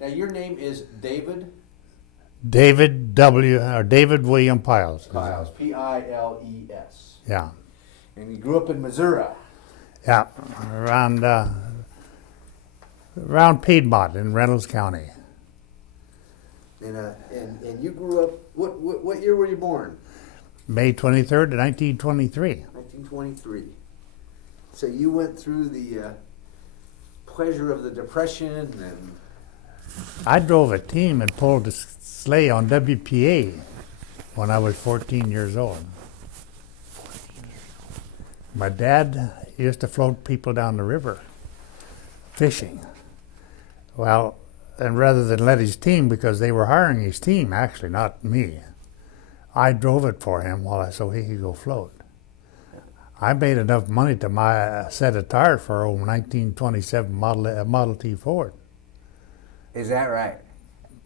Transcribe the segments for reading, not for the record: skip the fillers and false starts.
Now your name is David David William Piles. Piles, Piles. Yeah. And you grew up in Missouri. Yeah, around Piedmont in Reynolds County. And you grew up. What year were you born? May 23rd, 1923. 1923. So you went through the pleasure of the Depression, and I drove a team and pulled a sleigh on WPA when I was 14 years old. My dad used to float people down the river fishing. Well, and rather than let his team, because they were hiring his team, actually, not me, I drove it for him so he could go float. I made enough money to buy a set of tires for a 1927 Model T Ford. is that right?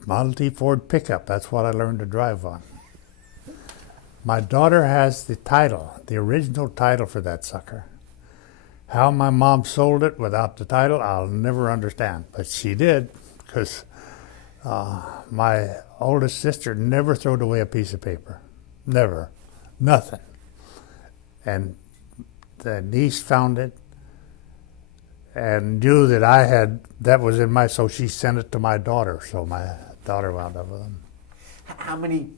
Model T Ford pickup, that's what I learned to drive on. My daughter has the title, the original title for that sucker. How my mom sold it without the title, I'll never understand. But she did, because my oldest sister never threw away a piece of paper. Never. Nothing. And the niece found it and knew that that was in so she sent it to my daughter. So my daughter wound up with them. How many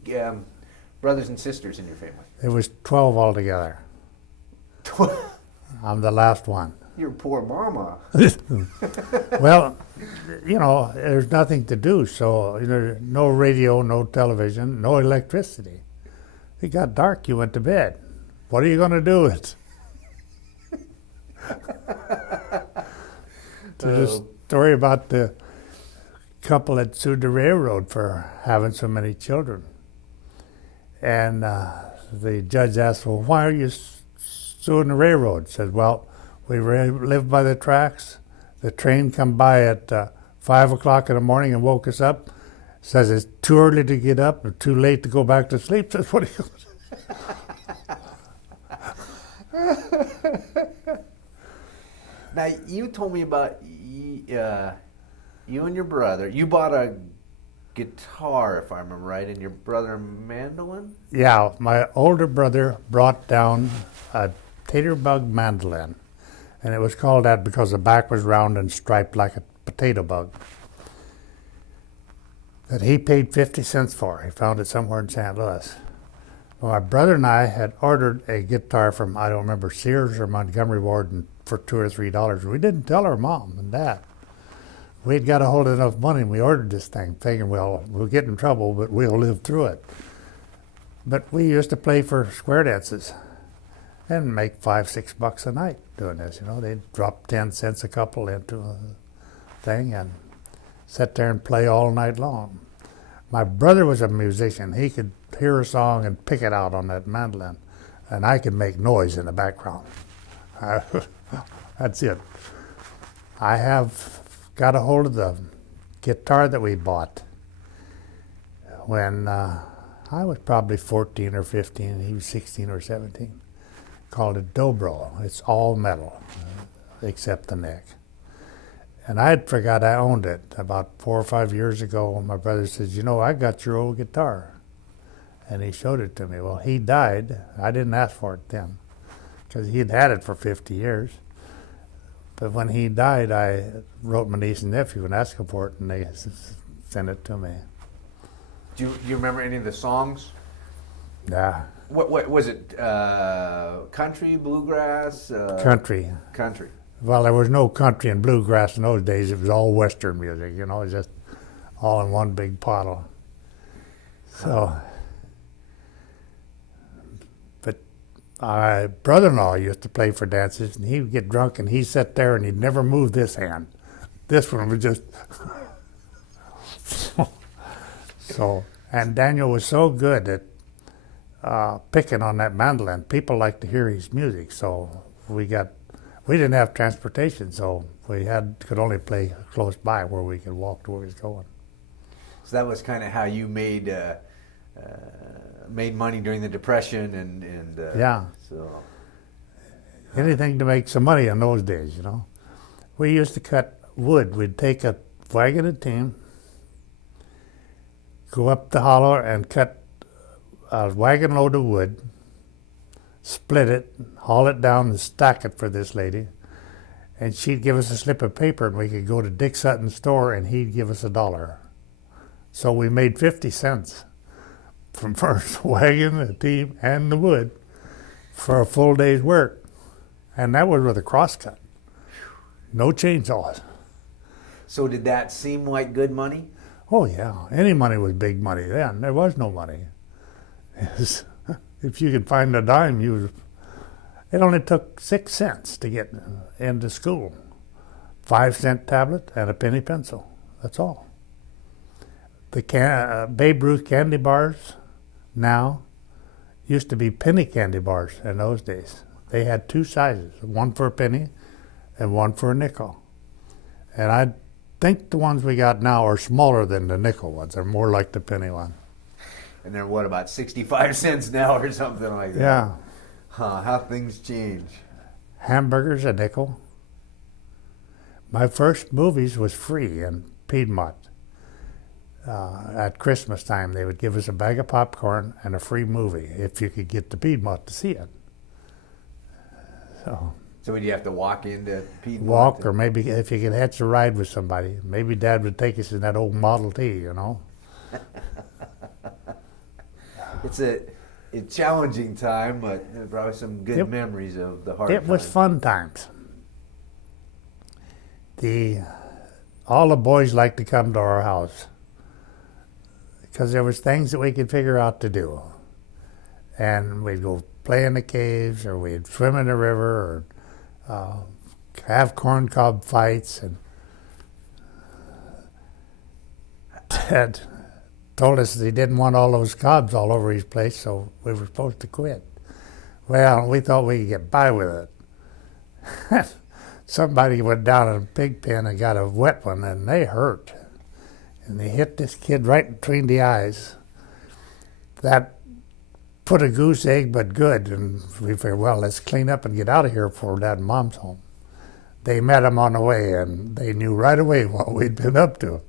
brothers and sisters in your family? It was 12 altogether. I'm the last one. Your poor mama. Well, there's nothing to do, so no radio, no television, no electricity. It got dark, you went to bed. What are you going to do with it? To the story about the couple that sued the railroad for having so many children. And the judge asked, well, why are you suing the railroad? Said, well, we live by the tracks. The train come by at 5 o'clock in the morning and woke us up. Says it's too early to get up or too late to go back to sleep. Says, what are you Now, you told me about you and your brother. You bought a guitar, if I remember right, and your brother a mandolin? Yeah, my older brother brought down a tater-bug mandolin, and it was called that because the back was round and striped like a potato bug. That he paid 50 cents for. He found it somewhere in St. Louis. Well, my brother and I had ordered a guitar from, I don't remember, Sears or Montgomery Ward for $2 or $3. We didn't tell our mom and dad. We'd got a hold of enough money and we ordered this thing, thinking, well, we'll get in trouble, but we'll live through it. But we used to play for square dances and make $5-6 a night doing this. They'd drop 10 cents a couple into a thing and sit there and play all night long. My brother was a musician. He could hear a song and pick it out on that mandolin, and I could make noise in the background. That's it. I have got a hold of the guitar that we bought when I was probably 14 or 15, and he was 16 or 17. Called it Dobro. It's all metal, except the neck. And I'd forgot I owned it. About 4 or 5 years ago, my brother says, I got your old guitar. And he showed it to me. Well, he died. I didn't ask for it then, because he'd had it for 50 years. But when he died, I wrote my niece and nephew and asked them for it, and they sent it to me. Do you remember any of the songs? Yeah. What was it? Country, bluegrass? Country. Country. Well, there was no country and bluegrass in those days. It was all Western music, it was just all in one big bottle. So, but my brother-in-law used to play for dances, and he would get drunk, and he'd sit there, and he'd never move this hand. This one was just... So, and Daniel was so good at picking on that mandolin. People liked to hear his music, so we didn't have transportation, so we could only play close by where we could walk to where he was going. So that was kind of how you made money during the Depression, and yeah. So anything to make some money in those days, We used to cut wood. We'd take a wagon and team, go up the hollow and cut a wagon load of wood, split it, haul it down and stack it for this lady. And she'd give us a slip of paper and we could go to Dick Sutton's store and he'd give us $1. So we made 50 cents from first wagon, the team, and the wood for a full day's work. And that was with a crosscut. No chainsaws. So did that seem like good money? Oh yeah, any money was big money then. There was no money. If you could find a dime, it only took 6 cents to get into school. 5-cent tablet and a penny pencil. That's all. The Babe Ruth candy bars now used to be penny candy bars in those days. They had 2 sizes, one for a penny and one for a nickel. And I think the ones we got now are smaller than the nickel ones. They're more like the penny one. And they're what, about 65 cents now or something like that? Yeah. Huh, how things change. Hamburgers a nickel. My first movies was free in Piedmont. At Christmas time, they would give us a bag of popcorn and a free movie if you could get to Piedmont to see it. So would you have to walk into Piedmont? Walk, or maybe if you could hitch a ride with somebody. Maybe Dad would take us in that old Model T, you know. It's a challenging time, but probably some good memories of the hard It was times. fun times. All the boys liked to come to our house because there was things that we could figure out to do. And we'd go play in the caves, or we'd swim in the river, or have corncob fights. And Dad told us he didn't want all those cobs all over his place, so we were supposed to quit. Well, we thought we could get by with it. Somebody went down in a pig pen and got a wet one, and they hurt. And they hit this kid right between the eyes. That put a goose egg, but good. And we figured, well, let's clean up and get out of here before Dad and Mom's home. They met him on the way, and they knew right away what we'd been up to.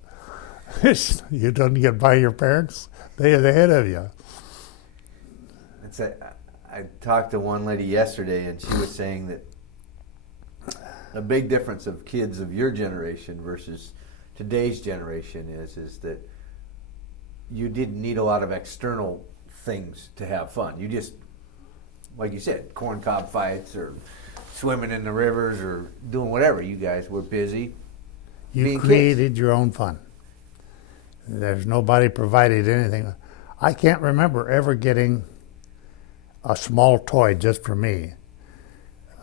You don't get by your parents, they're ahead of you. I talked to one lady yesterday, and she was saying that a big difference of kids of your generation versus today's generation is that you didn't need a lot of external things to have fun. You just, like you said, corncob fights or swimming in the rivers or doing whatever. You guys were busy. You created your own fun. There's nobody provided anything. I can't remember ever getting a small toy just for me.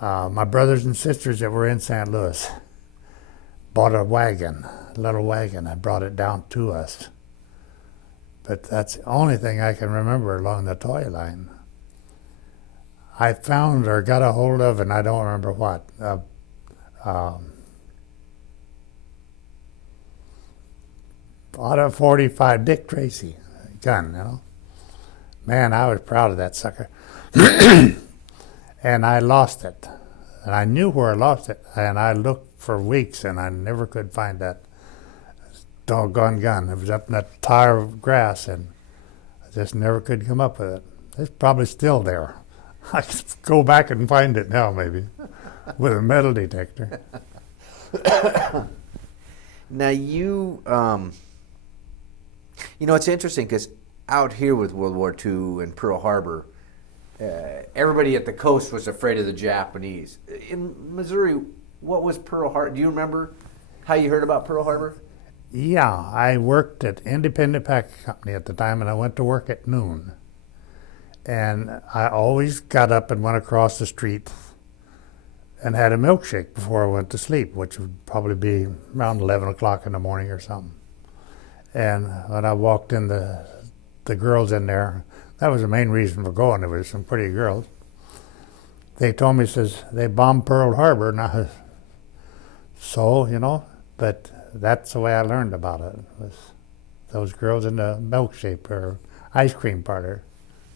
My brothers and sisters that were in St. Louis bought a wagon, a little wagon. I brought it down to us. But that's the only thing I can remember along the toy line. I found or got a hold of, and I don't remember what, Auto 45 Dick Tracy gun, you know. Man, I was proud of that sucker. And I lost it. And I knew where I lost it. And I looked for weeks, and I never could find that doggone gun. It was up in that tire of grass, and I just never could come up with it. It's probably still there. I could go back and find it now, maybe, with a metal detector. Now you know, it's interesting because out here with World War II and Pearl Harbor, everybody at the coast was afraid of the Japanese. In Missouri, what was Pearl Harbor? Do you remember how you heard about Pearl Harbor? Yeah, I worked at Independent Packet Company at the time, and I went to work at noon. And I always got up and went across the street and had a milkshake before I went to sleep, which would probably be around 11 o'clock in the morning or something. And when I walked in, the girls in there, that was the main reason for going. There was some pretty girls. They told me, says, they bombed Pearl Harbor. And I was, so, you know, but that's the way I learned about it. Was those girls in the milkshake or ice cream parlor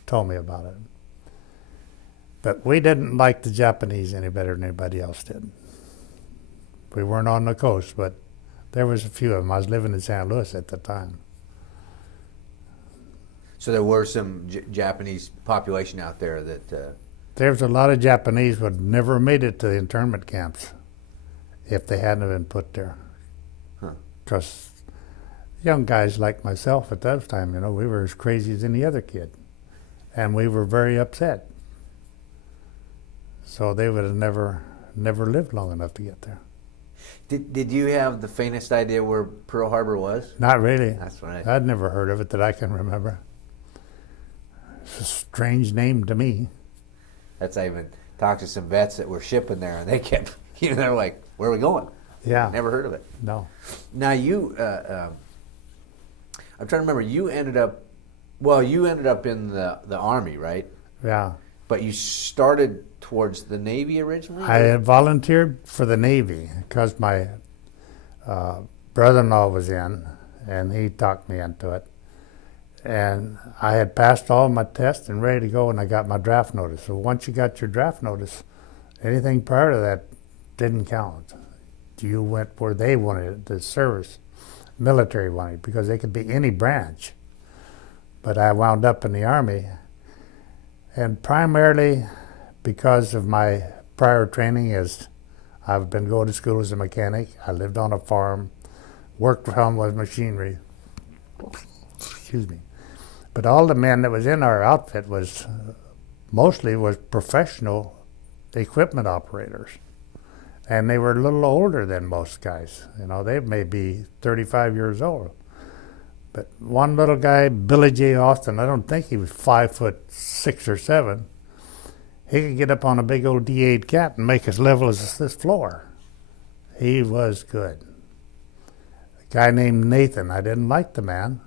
told me about it. But we didn't like the Japanese any better than anybody else did. We weren't on the coast, but there was a few of them. I was living in St. Louis at the time. So there were some Japanese population out there that. There's a lot of Japanese would never made it to the internment camps if they hadn't been put there. Because young guys like myself at that time, you know, we were as crazy as any other kid. And we were very upset. So they would have never lived long enough to get there. Did you have the faintest idea where Pearl Harbor was? Not really. That's right. I'd never heard of it that I can remember. It's a strange name to me. I even talked to some vets that were shipping there, and they kept, they're like, "Where are we going?" Yeah. Never heard of it. No. Now you, I'm trying to remember. You ended up in the Army, right? Yeah. But you started towards the Navy originally? I had volunteered for the Navy because my brother-in-law was in, and he talked me into it. And I had passed all my tests and ready to go, and I got my draft notice. So once you got your draft notice, anything prior to that didn't count. You went where they wanted it, the service, military wanted, because they could be any branch. But I wound up in the Army, and primarily because of my prior training as I've been going to school as a mechanic. I lived on a farm, worked on with machinery. Excuse me. But all the men that was in our outfit was mostly professional equipment operators. And they were a little older than most guys. You know, they may be 35 years old. But one little guy, Billy J. Austin, I don't think he was 5'6" or 7. He could get up on a big old D8 cat and make as level as this floor. He was good. A guy named Nathan, I didn't like the man,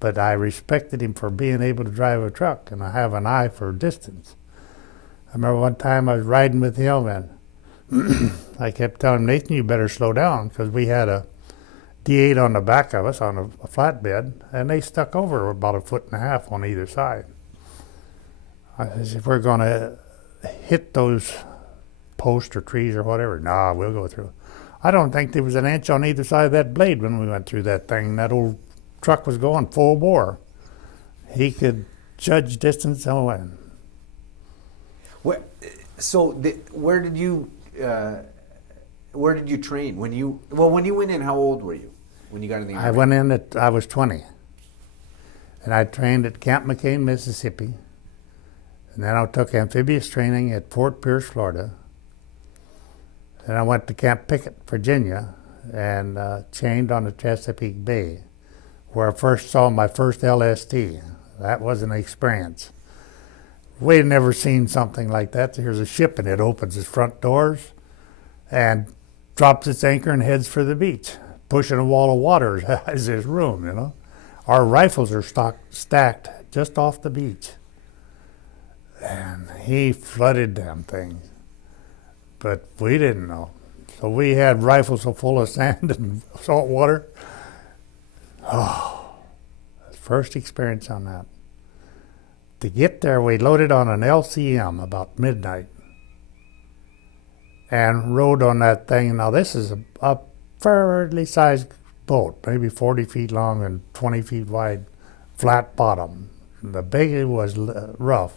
but I respected him for being able to drive a truck, and I have an eye for distance. I remember one time I was riding with him, and I kept telling him, Nathan, you better slow down, because we had a D8 on the back of us on a flatbed, and they stuck over about 1.5 feet on either side. I said, if we're going to hit those posts or trees or whatever, nah, we'll go through. I don't think there was an inch on either side of that blade when we went through that thing. That old truck was going full bore. He could judge distance and win. Where did you train when you went in? How old were you when you got in the Army? I went in I was 20, and I trained at Camp McCain, Mississippi, and then I took amphibious training at Fort Pierce, Florida. Then I went to Camp Pickett, Virginia, and chained on the Chesapeake Bay, where I first saw my first LST. That was an experience. We'd never seen something like that. Here's a ship, and it opens its front doors and drops its anchor and heads for the beach, pushing a wall of water as his room, you know. Our rifles are stacked just off the beach. And he flooded them things. But we didn't know. So we had rifles so full of sand and salt water. Oh, first experience on that. To get there, we loaded on an LCM about midnight and rode on that thing. Now, this is a fairly sized boat, maybe 40 feet long and 20 feet wide, flat bottom. The big was rough.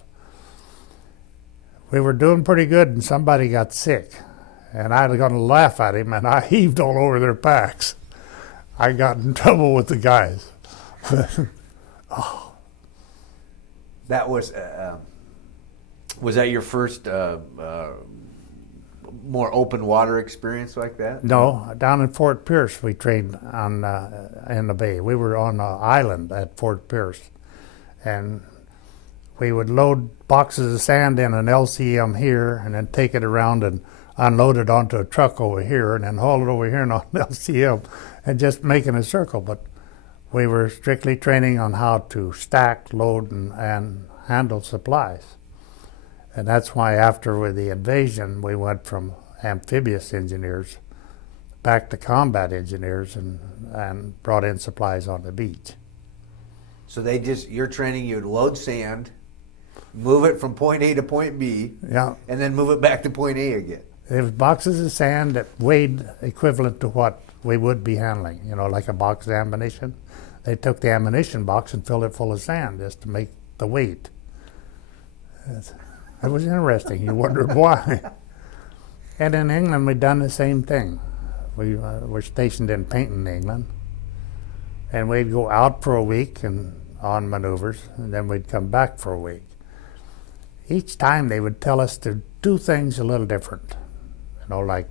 We were doing pretty good, and somebody got sick. And I was going to laugh at him, and I heaved all over their packs. I got in trouble with the guys. Oh. That was that your first more open water experience like that? No, down in Fort Pierce we trained on in the bay. We were on an island at Fort Pierce, and we would load boxes of sand in an LCM here, and then take it around and unload it onto a truck over here, and then haul it over here on an LCM, and just making a circle. But we were strictly training on how to stack, load, and handle supplies. And that's why after with the invasion, we went from amphibious engineers back to combat engineers and brought in supplies on the beach. So you're training, you'd load sand, move it from point A to point B, yeah, and then move it back to point A again. There was boxes of sand that weighed equivalent to what we would be handling, you know, like a box of ammunition. They took the ammunition box and filled it full of sand just to make the weight. It was interesting. You wondered why. And in England, we'd done the same thing. We were stationed in Paynton, England, and we'd go out for a week and on maneuvers, and then we'd come back for a week. Each time they would tell us to do things a little different. You know, like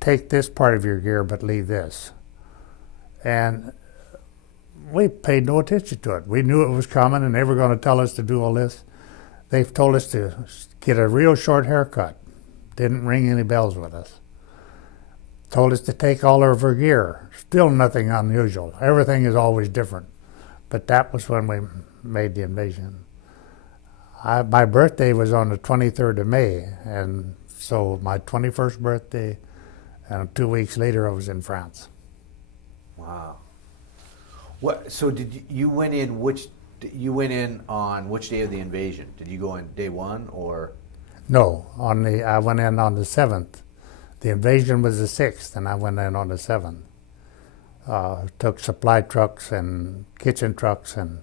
take this part of your gear but leave this. And we paid no attention to it. We knew it was coming and they were going to tell us to do all this. They've told us to get a real short haircut. Didn't ring any bells with us. Told us to take all of our gear. Still nothing unusual. Everything is always different. But that was when we made the invasion. My birthday was on the 23rd of May, and so my 21st birthday, and 2 weeks later I was in France. Wow. What? So you went in on which day of the invasion? Did you go on day one or? No, I went in on the 7th. The invasion was the 6th, and I went in on the 7th. Took supply trucks and kitchen trucks and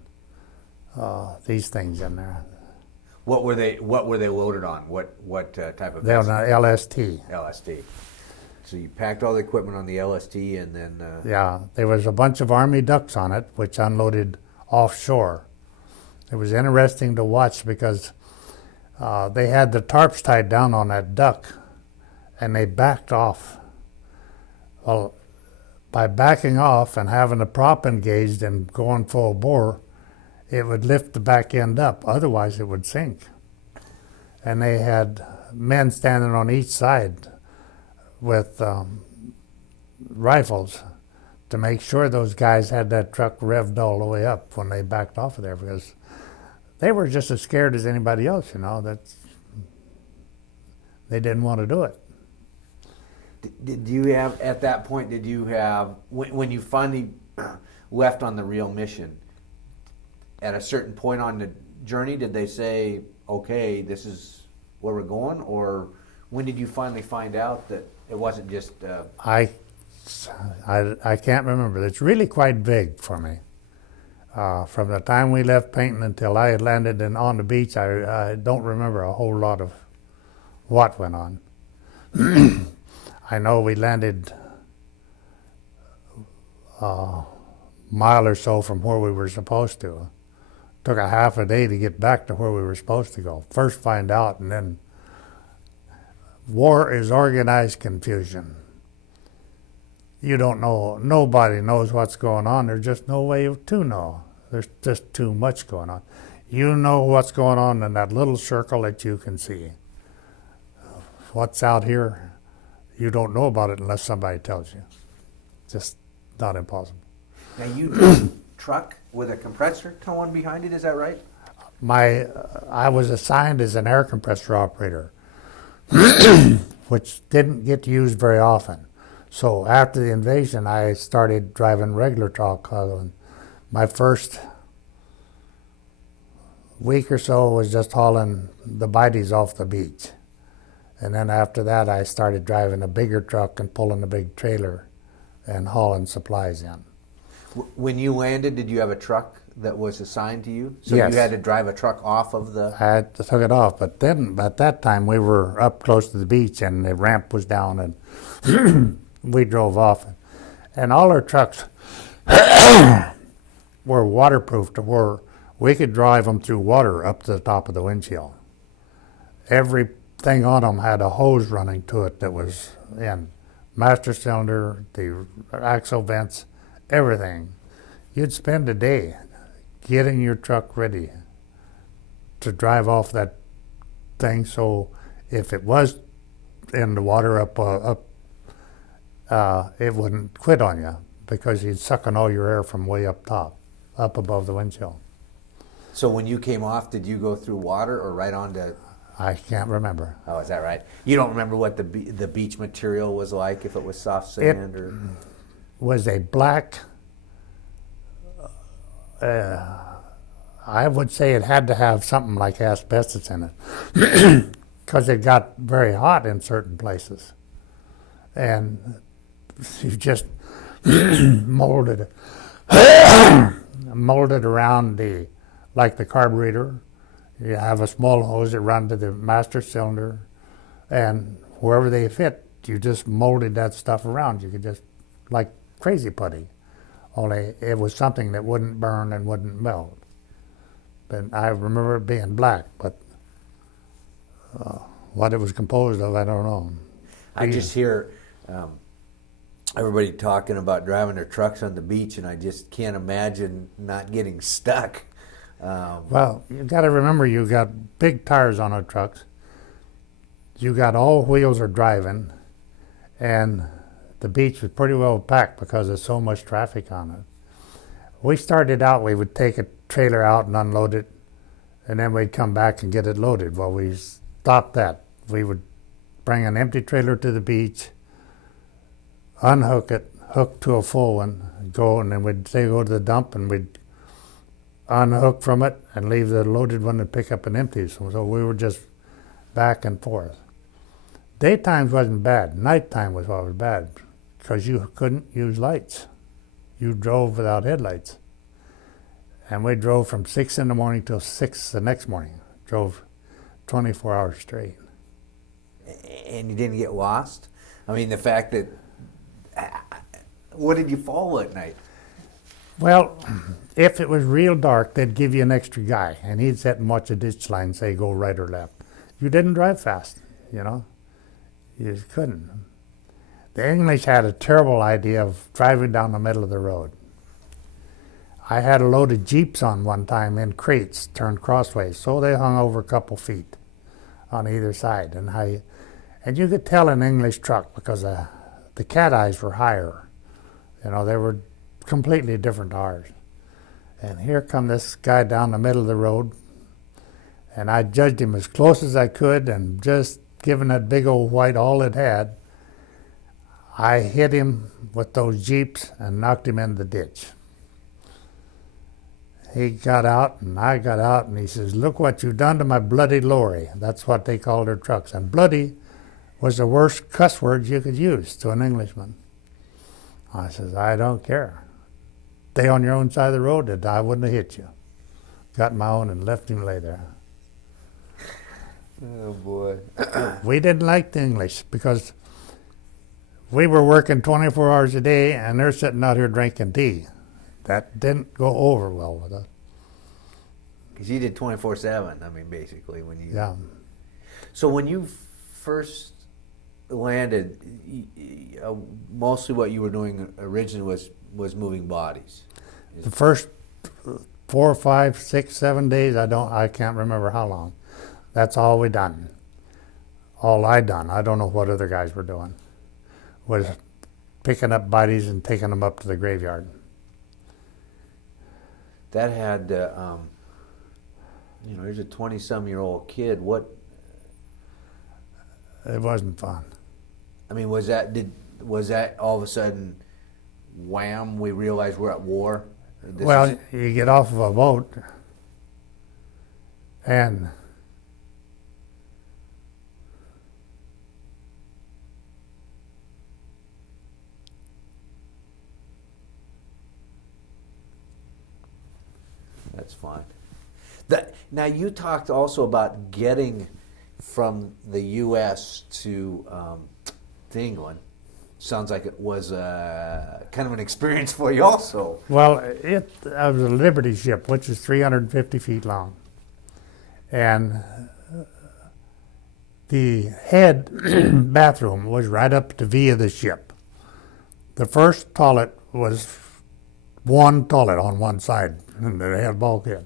these things in there. What were they loaded on? What type of? They were on LST. LST. So you packed all the equipment on the LST, and then. Yeah, there was a bunch of Army ducks on it, which unloaded offshore. It was interesting to watch because they had the tarps tied down on that duck, and they backed off. Well, by backing off and having the prop engaged and going full bore, it would lift the back end up. Otherwise, it would sink. And they had men standing on each side with rifles to make sure those guys had that truck revved all the way up when they backed off of there, because they were just as scared as anybody else, you know. They didn't want to do it. Did you have, at that point, when you finally left on the real mission, at a certain point on the journey, did they say, okay, this is where we're going? Or when did you finally find out that it wasn't just... I can't remember. It's really quite vague for me. From the time we left Paynton until I had landed on the beach, I don't remember a whole lot of what went on. I know we landed a mile or so from where we were supposed to. Took a half a day to get back to where we were supposed to go. First find out, and then war is organized confusion. You don't know, nobody knows what's going on. There's just no way to know. There's just too much going on. You know what's going on in that little circle that you can see. What's out here, you don't know about it unless somebody tells you. Just not impossible. Now you drove a truck with a compressor towing behind it, is that right? I was assigned as an air compressor operator, which didn't get used very often. So after the invasion, I started driving regular truck. My first week or so was just hauling the biddies off the beach. And then after that, I started driving a bigger truck and pulling a big trailer and hauling supplies in. When you landed, did you have a truck that was assigned to you? So yes. You had to drive a truck off of the... I took it off, but then at that time we were up close to the beach and the ramp was down and we drove off. And all our trucks were waterproof to where we could drive them through water up to the top of the windshield. Everything on them had a hose running to it that was in master cylinder, the axle vents, everything. You'd spend a day getting your truck ready to drive off that thing, so if it was in the water it wouldn't quit on you because you'd sucking all your air from way up top, up above the windshield. So when you came off, did you go through water or right onto... I can't remember. Oh, is that right? You don't remember what the beach material was like, if it was soft sand or... Was a black... I would say it had to have something like asbestos in it because it got very hot in certain places. And you just molded it. molded around like the carburetor. You have a small hose that runs to the master cylinder, and wherever they fit, you just molded that stuff around. You could just, like crazy putty, only it was something that wouldn't burn and wouldn't melt. And I remember it being black, but what it was composed of, I don't know. I just hear everybody talking about driving their trucks on the beach, and I just can't imagine not getting stuck. Well, you got to remember, you got big tires on our trucks. You got all wheels are driving, and the beach was pretty well packed because there's so much traffic on it. We started out, we would take a trailer out and unload it, and then we'd come back and get it loaded. Well, we stopped that. We would bring an empty trailer to the beach, unhook it, hook to a full one, go, and then we'd say go to the dump, and we'd unhook from it and leave the loaded one and pick up an empty. So we were just back and forth. Daytime wasn't bad. Nighttime was what was bad because you couldn't use lights. You drove without headlights. And we drove from 6 in the morning till 6 the next morning. Drove 24 hours straight. And you didn't get lost? I mean, the fact that, what did you follow at night? Well, if it was real dark, they'd give you an extra guy, and he'd sit and watch a ditch line, say go right or left. You didn't drive fast, you know. You just couldn't. The English had a terrible idea of driving down the middle of the road. I had a load of Jeeps on one time in crates turned crossways, so they hung over a couple feet on either side. And you could tell an English truck because the cat eyes were higher. You know, they were completely different to ours. And here come this guy down the middle of the road, and I judged him as close as I could, and just given that big old white all it had, I hit him with those Jeeps and knocked him in the ditch. He got out, and I got out, and he says, "Look what you've done to my bloody lorry." That's what they called their trucks. And bloody was the worst cuss word you could use to an Englishman. I says, "I don't care. Stay on your own side of the road, and I wouldn't have hit you." Got my own and left him lay there. Oh, boy. We didn't like the English because we were working 24 hours a day, and they're sitting out here drinking tea. That didn't go over well with us. Because you did 24/7, I mean, basically. Yeah. So when you first landed, mostly what you were doing originally was moving bodies. The first 4, 5, 6, 7 days, I can't remember how long. That's all we done. All I done. I don't know what other guys were doing. Was picking up bodies and taking them up to the graveyard. That had, here's a 20-some-year-old kid. What? It wasn't fun. I mean, was that all of a sudden, wham? We realized we're at war. You get off of a boat, and that's fine. Now you talked also about getting from the U.S. to England. Sounds like it was kind of an experience for you also. Well, it was a Liberty ship, which is 350 feet long. And the head bathroom was right up the V of the ship. The first toilet was one toilet on one side, and they had bulkhead.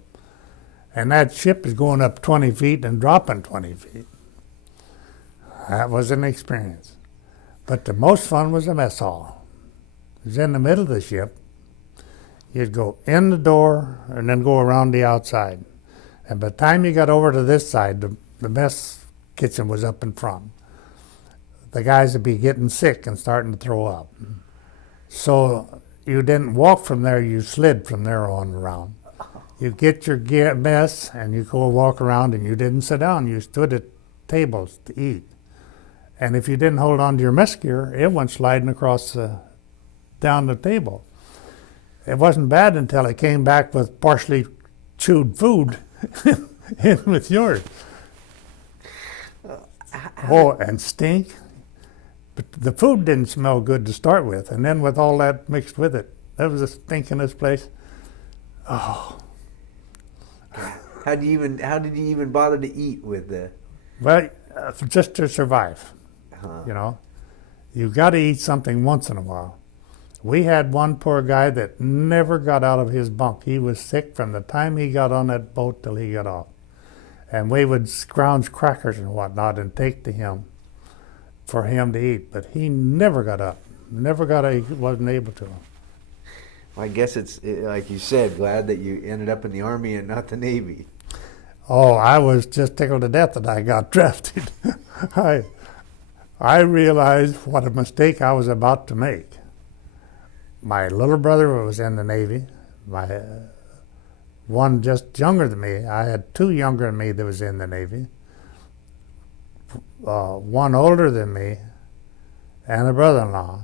And that ship is going up 20 feet and dropping 20 feet. That was an experience. But the most fun was the mess hall. It was in the middle of the ship. You'd go in the door and then go around the outside. And by the time you got over to this side, the mess kitchen was up in front. The guys would be getting sick and starting to throw up. So you didn't walk from there, you slid from there on around. You get your mess and you go walk around, and you didn't sit down, you stood at tables to eat. And if you didn't hold on to your mess gear, it went sliding across down the table. It wasn't bad until it came back with partially chewed food in with yours. Oh, and stink. But the food didn't smell good to start with, and then with all that mixed with it, that was a stinkinest place. Oh. How did you even bother to eat with the? Well, just to survive, Huh. you know. You got to eat something once in a while. We had one poor guy that never got out of his bunk. He was sick from the time he got on that boat till he got off. And we would scrounge crackers and whatnot and take to him for him to eat. But he never got up. He wasn't able to. I guess like you said, glad that you ended up in the Army and not the Navy. Oh, I was just tickled to death that I got drafted. I realized what a mistake I was about to make. My little brother was in the Navy. My one just younger than me. I had two younger than me that was in the Navy. One older than me, and a brother-in-law.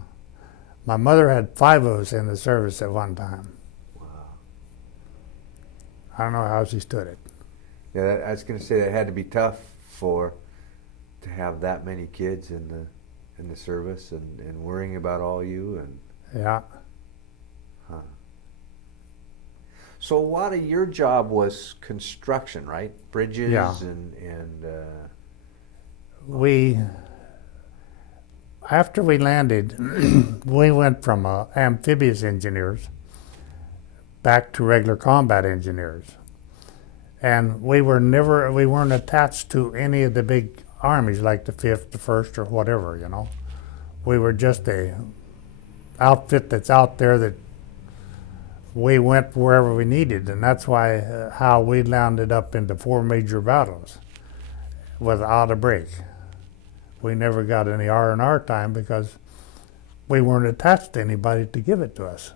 My mother had 5 of us in the service at one time. Wow. I don't know how she stood it. Yeah, I was going to say that had to be tough to have that many kids in the service and worrying about all you and. Yeah. Huh. So a lot of your job was construction, right? Bridges Yeah. and After we landed, we went from amphibious engineers back to regular combat engineers. And we weren't attached to any of the big armies like the 5th, the 1st, or whatever, you know. We were just a outfit that's out there that we went wherever we needed, and that's why how we landed up into 4 major battles without a break. We never got any R&R time because we weren't attached to anybody to give it to us.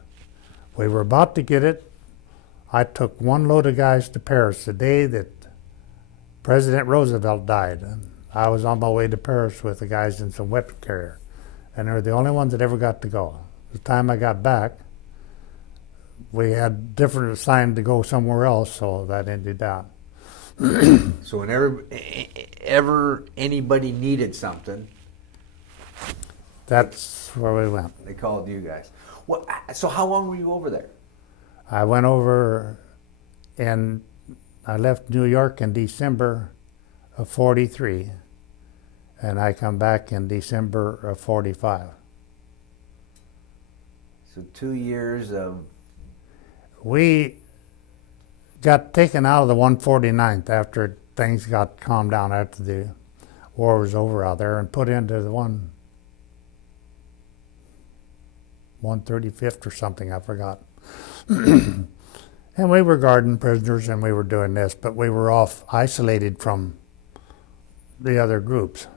We were about to get it. I took one load of guys to Paris the day that President Roosevelt died. And I was on my way to Paris with the guys in some weapon carrier, and they were the only ones that ever got to go. The time I got back, we had different assigned to go somewhere else, so that ended that. So whenever ever anybody needed something, That's where we went. they called you guys. What? So how long were you over there? I went over and I left New York in December of 43, and I come back in December of 45. So 2 years of. We got taken out of the 149th after things got calmed down after the war was over out there and put into the 135th or something, I forgot. And we were guarding prisoners and we were doing this, but we were off isolated from the other groups.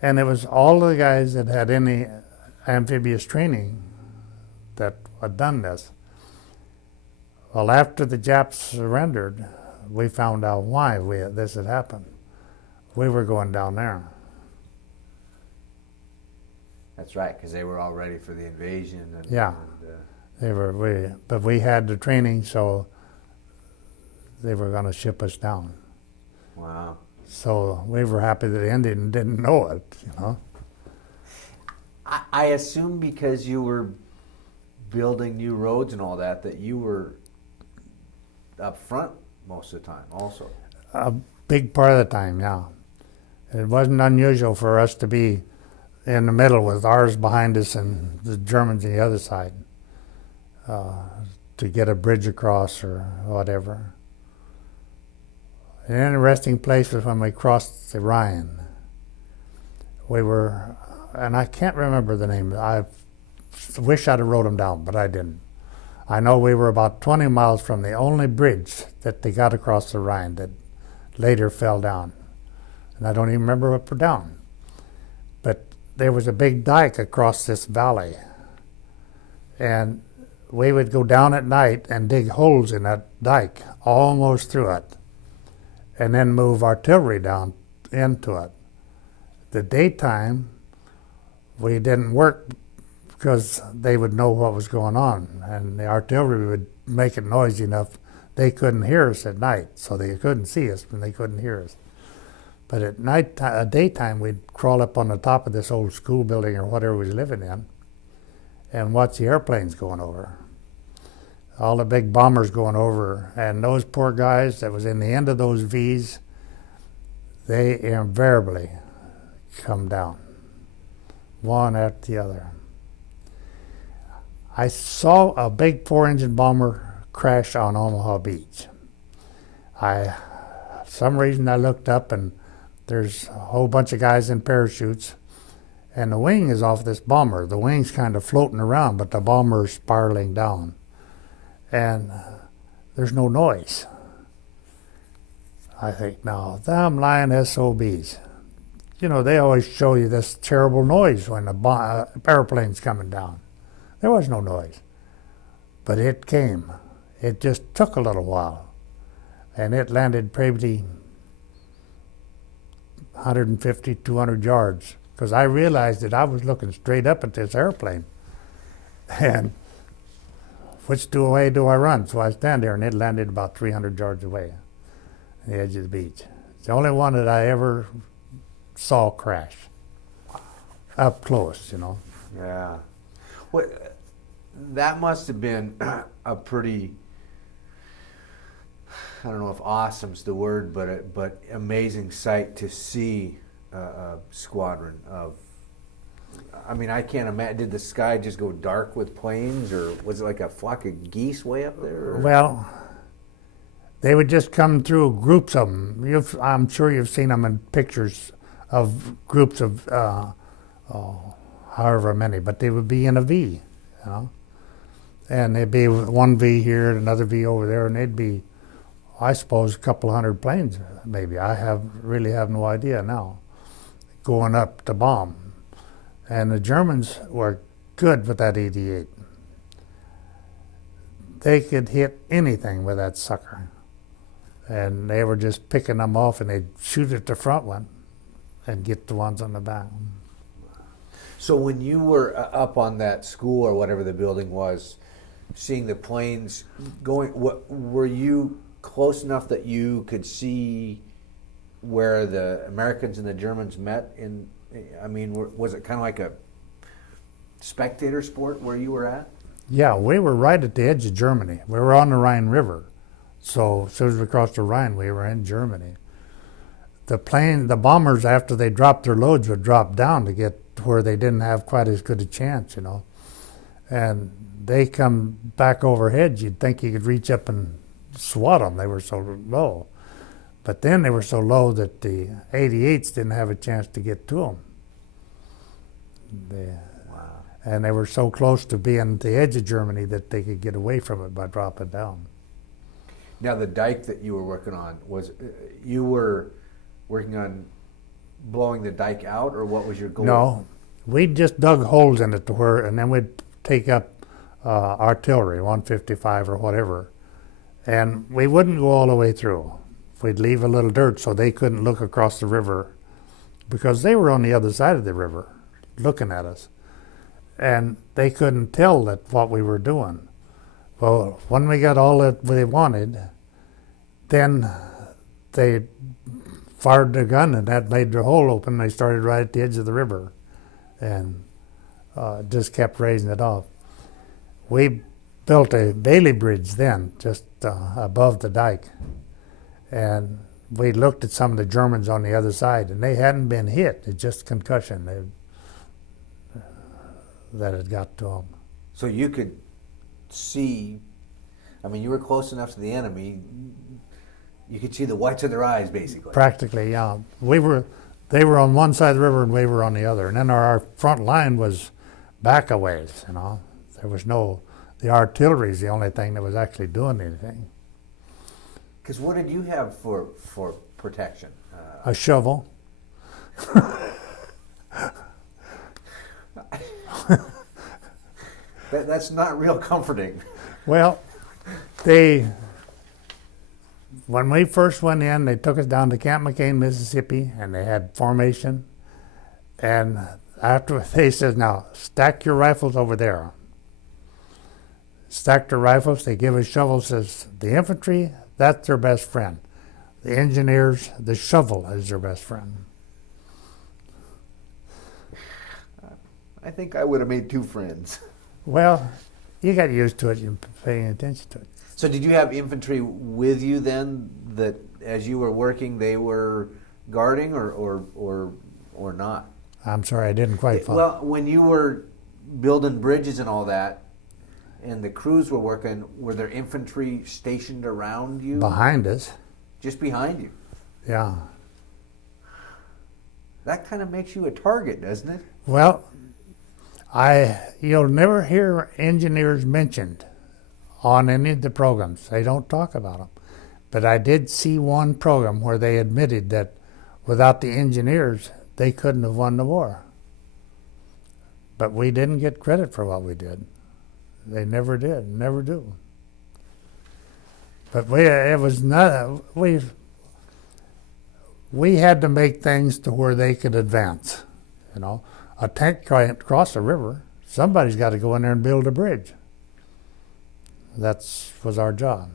And it was all the guys that had any amphibious training that had done this. Well, after the Japs surrendered, we found out why this had happened. We were going down there. That's right, because they were all ready for the invasion. And, Yeah. But we had the training, so they were going to ship us down. Wow. So we were happy that it ended and didn't know it, you know. I assume because you were building new roads and all that you were up front most of the time also. A big part of the time, yeah. It wasn't unusual for us to be in the middle with ours behind us and the Germans on the other side to get a bridge across or whatever. An interesting place was when we crossed the Rhine. We were, and I can't remember the name. I wish I'd have wrote them down, but I didn't. I know we were about 20 miles from the only bridge that they got across the Rhine that later fell down. And I don't even remember what put down. But there was a big dike across this valley. And we would go down at night and dig holes in that dike, almost through it, and then move artillery down into it. The daytime, we didn't work because they would know what was going on, and the artillery would make it noisy enough they couldn't hear us at night, so they couldn't see us and they couldn't hear us. But at night, daytime, we'd crawl up on the top of this old school building or whatever we was living in and watch the airplanes going over. All the big bombers going over, and those poor guys that was in the end of those V's, they invariably come down, one after the other. I saw a big 4-engine bomber crash on Omaha Beach. Some reason I looked up, and there's a whole bunch of guys in parachutes, and the wing is off this bomber. The wing's kind of floating around, but the bomber's spiraling down. And there's no noise. I think, now, them lying SOBs. You know, they always show you this terrible noise when the airplane's coming down. There was no noise. But it came. It just took a little while. And it landed probably 150, 200 yards. Because I realized that I was looking straight up at this airplane. And which way do I run? So I stand there, and it landed about 300 yards away on the edge of the beach. It's the only one that I ever saw crash. Up close, you know. Yeah. Well, that must have been a pretty, I don't know if awesome's the word, but amazing sight to see a squadron of, I mean, I can't imagine, did the sky just go dark with planes, or was it like a flock of geese way up there? Or? Well, they would just come through groups of them. I'm sure you've seen them in pictures of groups of however many, but they would be in a V, you know. And they'd be one V here, another V over there, and they'd be, I suppose, a couple hundred planes, maybe. I really have no idea now, going up to bomb. And the Germans were good with that 88. They could hit anything with that sucker. And they were just picking them off, and they'd shoot at the front one and get the ones on the back. So when you were up on that school or whatever the building was, seeing the planes going, were you close enough that you could see where the Americans and the Germans met? I mean, was it kind of like a spectator sport where you were at? Yeah, we were right at the edge of Germany. We were on the Rhine River. So as soon as we crossed the Rhine, we were in Germany. The bombers, after they dropped their loads, would drop down to get to where they didn't have quite as good a chance, you know. And they come back overhead, you'd think you could reach up and swat them. They were so low. But then they were so low that the 88s didn't have a chance to get to them. Wow. And they were so close to being at the edge of Germany that they could get away from it by dropping down. Now, the dike that you were working on, you were working on blowing the dike out, or what was your goal? No, we just dug holes in it to where, and then we'd take up artillery, 155 or whatever, and we wouldn't go all the way through. We'd leave a little dirt so they couldn't look across the river, because they were on the other side of the river looking at us, and they couldn't tell that what we were doing. Well, when we got all that they wanted, then they fired their gun, and that made their hole open. They started right at the edge of the river and just kept raising it off. We built a Bailey Bridge then, just above the dike. And we looked at some of the Germans on the other side, and they hadn't been hit. It's just concussion that had got to them. So you could see, I mean, you were close enough to the enemy, you could see the whites of their eyes, basically. Practically, yeah. They were on one side of the river, and we were on the other. And then our front line was back a ways, you know. There was the artillery is the only thing that was actually doing anything. Because what did you have for protection? A shovel. That's not real comforting. Well, when we first went in, they took us down to Camp McCain, Mississippi, and they had formation. And after they says, now stack your rifles over there. Stack their rifles, they give us shovels, says the infantry, that's their best friend. The engineers, the shovel is their best friend. I think I would have made two friends. Well, you got used to it, you're paying attention to it. So did you have infantry with you then that as you were working they were guarding or not? I'm sorry, I didn't quite follow. Well, when you were building bridges and all that and the crews were working, were there infantry stationed around you? Behind us. Just behind you? Yeah. That kind of makes you a target, doesn't it? Well, you'll never hear engineers mentioned on any of the programs. They don't talk about them. But I did see one program where they admitted that without the engineers, they couldn't have won the war. But we didn't get credit for what we did. They never did, never do. But we had to make things to where they could advance. You know, a tank can't cross a river. Somebody's got to go in there and build a bridge. That was our job.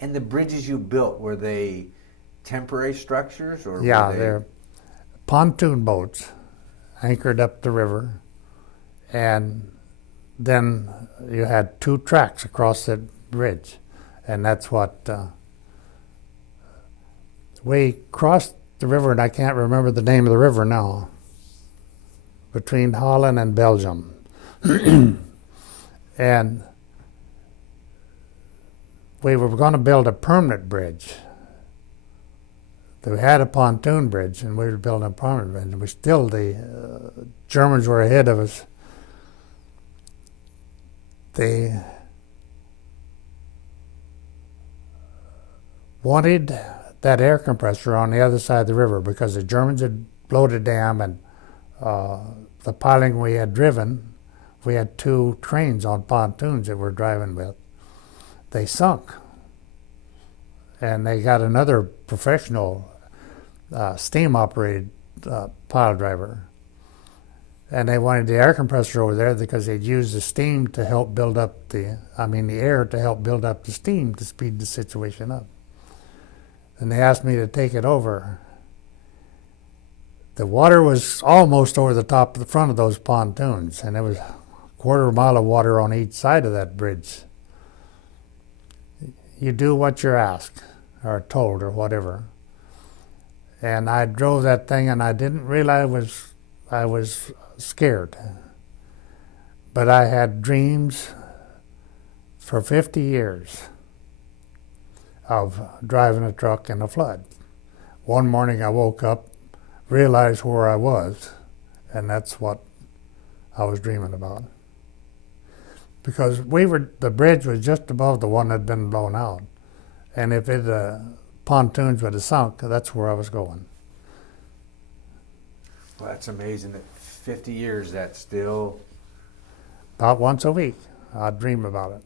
And the bridges you built, were they temporary structures or? Yeah, were they... they're pontoon boats anchored up the river, and then you had two tracks across the bridge, and that's what we crossed the river, and I can't remember the name of the river now, between Holland and Belgium. And we were going to build a permanent bridge. We had a pontoon bridge, and we were building a permanent bridge. And the Germans were ahead of us. They wanted that air compressor on the other side of the river because the Germans had blown a dam, and the piling we had driven, we had two trains on pontoons that we're driving with. They sunk, and they got another professional steam-operated pile driver, and they wanted the air compressor over there because they'd use the steam to help build up the air to help build up the steam to speed the situation up. And they asked me to take it over. The water was almost over the top of the front of those pontoons, and there was a quarter of a mile of water on each side of that bridge. You do what you're asked or told or whatever. And I drove that thing, and I didn't realize I was scared. But I had dreams for 50 years of driving a truck in a flood. One morning I woke up, realized where I was, and that's what I was dreaming about. Because the bridge was just above the one that had been blown out. And if pontoons would have sunk, that's where I was going. Well, that's amazing that 50 years, that's still... About once a week, I'd dream about it.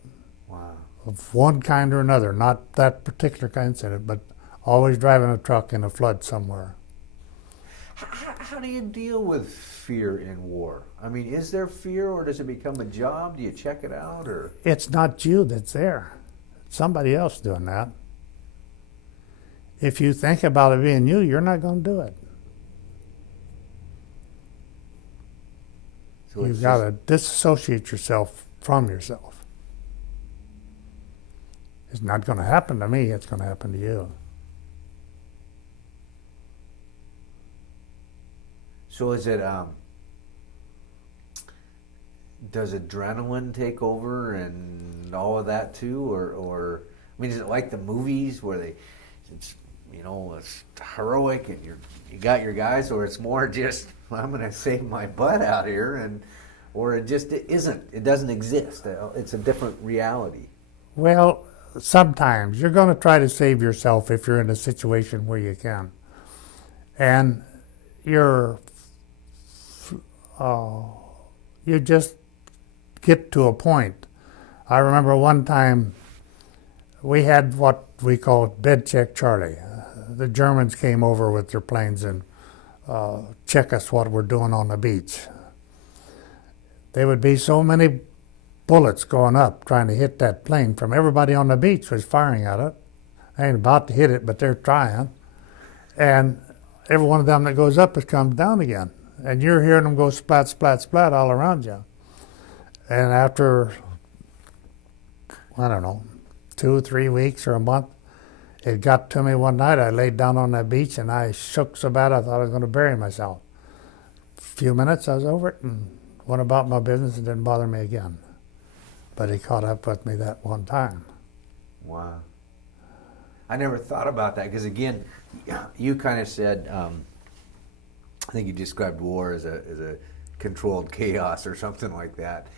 Wow. Of one kind or another, not that particular incident, but always driving a truck in a flood somewhere. How do you deal with fear in war? I mean, is there fear, or does it become a job? Do you check it out, or? It's not you that's there. It's somebody else doing that. If you think about it being you, you're not going to do it. So You've got to disassociate yourself from yourself. It's not going to happen to me, it's going to happen to you. So is it, does adrenaline take over and all of that too, or I mean, is it like the movies where it's heroic and you got your guys, or it's more just I'm going to save my butt out here, or it isn't, it doesn't exist. It's a different reality. Well, sometimes you're going to try to save yourself if you're in a situation where you can, and you just get to a point. I remember one time we had what we called bed check Charlie. The Germans came over with their planes and check us what we're doing on the beach. There would be so many bullets going up trying to hit that plane from everybody on the beach was firing at it. They ain't about to hit it, but they're trying. And every one of them that goes up, it comes down again. And you're hearing them go splat, splat, splat all around you. And after, I don't know, 2 or 3 weeks or a month, it got to me one night. I laid down on that beach and I shook so bad I thought I was going to bury myself. A few minutes, I was over it and went about my business and didn't bother me again. But he caught up with me that one time. Wow. I never thought about that because, again, you kind of said, I think you described war as a controlled chaos or something like that.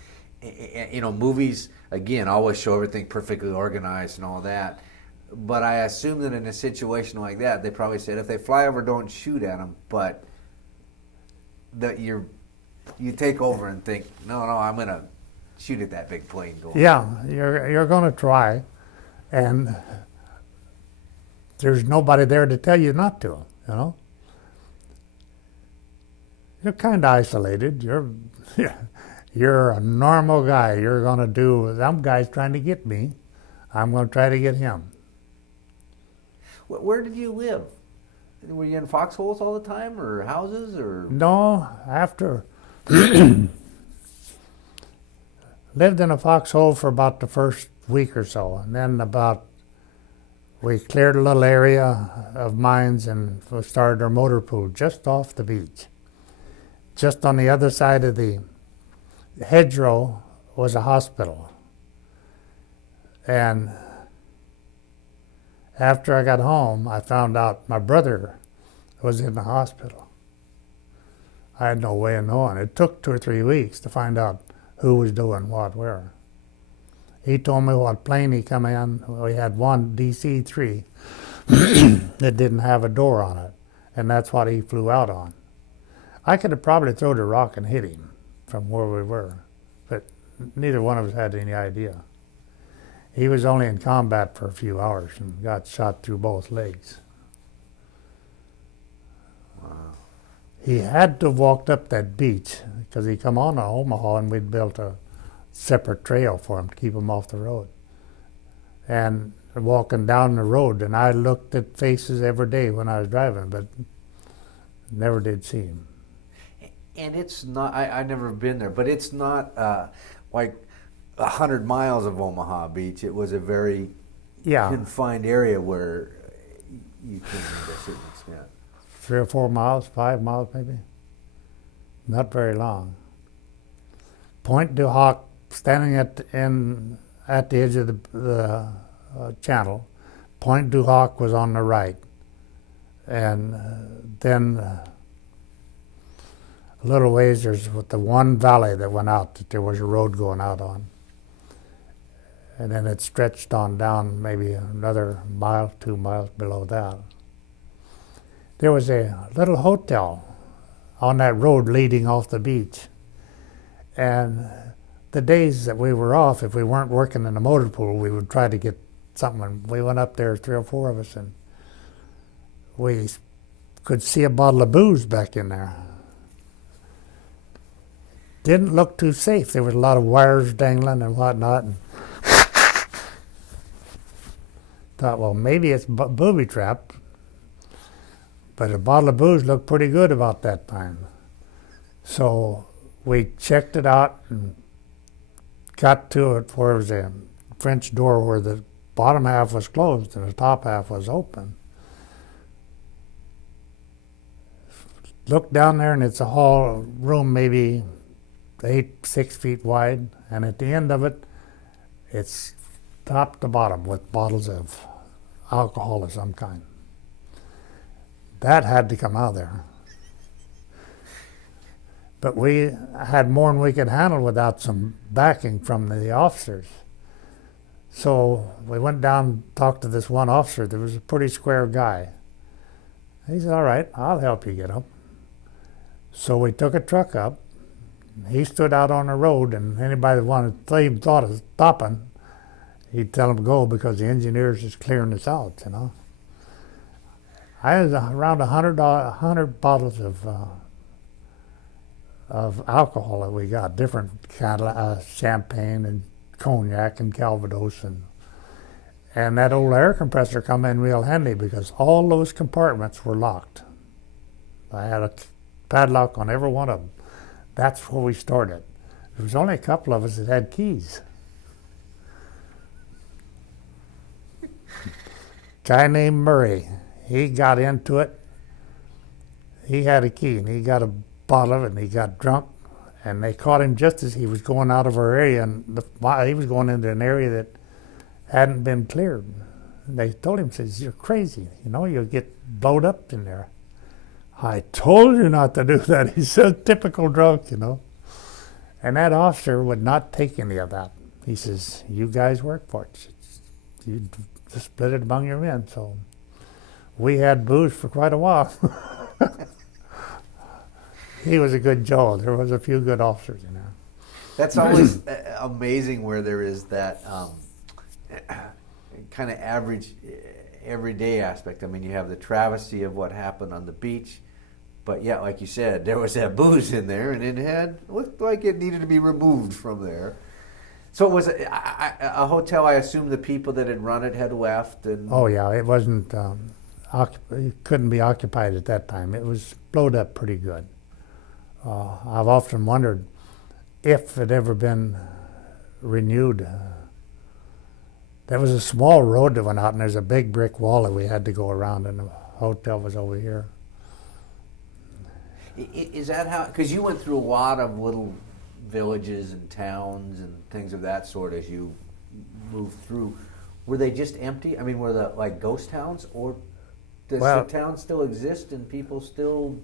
You know, movies, again, always show everything perfectly organized and all that. But I assume that in a situation like that, they probably said, if they fly over, don't shoot at them. But that you take over and think, no, I'm going to shoot at that big plane going. Yeah, you're going to try, and there's nobody there to tell you not to, you know. You're kind of isolated. You're a normal guy. You're going to do, some guy's trying to get me. I'm going to try to get him. Where did you live? Were you in foxholes all the time, or houses, or? No, after lived in a foxhole for about the first week or so, and then we cleared a little area of mines and we started our motor pool just off the beach. Just on the other side of the hedgerow was a hospital. And after I got home, I found out my brother was in the hospital. I had no way of knowing. It took 2 or 3 weeks to find out who was doing what where. He told me what plane he come in. We had one DC-3 that didn't have a door on it, and that's what he flew out on. I could have probably thrown a rock and hit him from where we were, but neither one of us had any idea. He was only in combat for a few hours and got shot through both legs. Wow. He had to have walked up that beach because he come on to Omaha and we'd built a separate trail for him to keep him off the road. And walking down the road, and I looked at faces every day when I was driving, but never did see him. And it's not, I've never been there, but it's not like 100 miles of Omaha Beach. It was a very confined area where you came to a certain extent. 3 or 4 miles, 5 miles maybe. Not very long. Point du Hoc, standing at the edge of the channel. Point du Hoc was on the right. And then a little ways there's the one valley that went out that there was a road going out on. And then it stretched on down maybe another mile, 2 miles below that. There was a little hotel on that road leading off the beach. And the days that we were off, if we weren't working in the motor pool, we would try to get something. We went up there, 3 or 4 of us, and we could see a bottle of booze back in there. Didn't look too safe. There was a lot of wires dangling and whatnot. And thought, well, maybe it's booby trap. But a bottle of booze looked pretty good about that time. So we checked it out and got to it where it was a French door where the bottom half was closed and the top half was open. Looked down there and it's a hall room maybe 6 feet wide, and at the end of it, it's top to bottom with bottles of alcohol of some kind. That had to come out of there. But we had more than we could handle without some backing from the officers. So we went down and talked to this one officer. There was a pretty square guy. He said, all right, I'll help you get up. So we took a truck up. He stood out on the road, and anybody that even thought of stopping, he'd tell them to go because the engineers is clearing this out, you know. I had around $100 bottles of alcohol that we got, different kind of champagne and cognac and Calvados, and that old air compressor come in real handy because all those compartments were locked. I had a padlock on every one of them. That's where we started. There was only a couple of us that had keys. Guy named Murray, he got into it. He had a key and he got a bottle of it and he got drunk, and they caught him just as he was going out of our area, and he was going into an area that hadn't been cleared. And they told him, says, "You're crazy, you'll get blowed up in there." "I told you not to do that," he said, typical drunk, And that officer would not take any of that. He says, "You guys work for it. You just split it among your men." So we had booze for quite a while. He was a good Joe. There was a few good officers in there. That's always amazing where there is that kind of average, everyday aspect. I mean, you have the travesty of what happened on the beach, but yeah, like you said, there was that booze in there, and it looked like it needed to be removed from there. So it was a hotel. I assume the people that had run it had left. And oh yeah, it wasn't. It couldn't be occupied at that time. It was blowed up pretty good. I've often wondered if it ever been renewed. There was a small road that went out, and there's a big brick wall that we had to go around, and the hotel was over here. Is that how? Because you went through a lot of little villages and towns and things of that sort as you moved through. Were they just empty? I mean, were they like ghost towns, or does the town still exist and people still?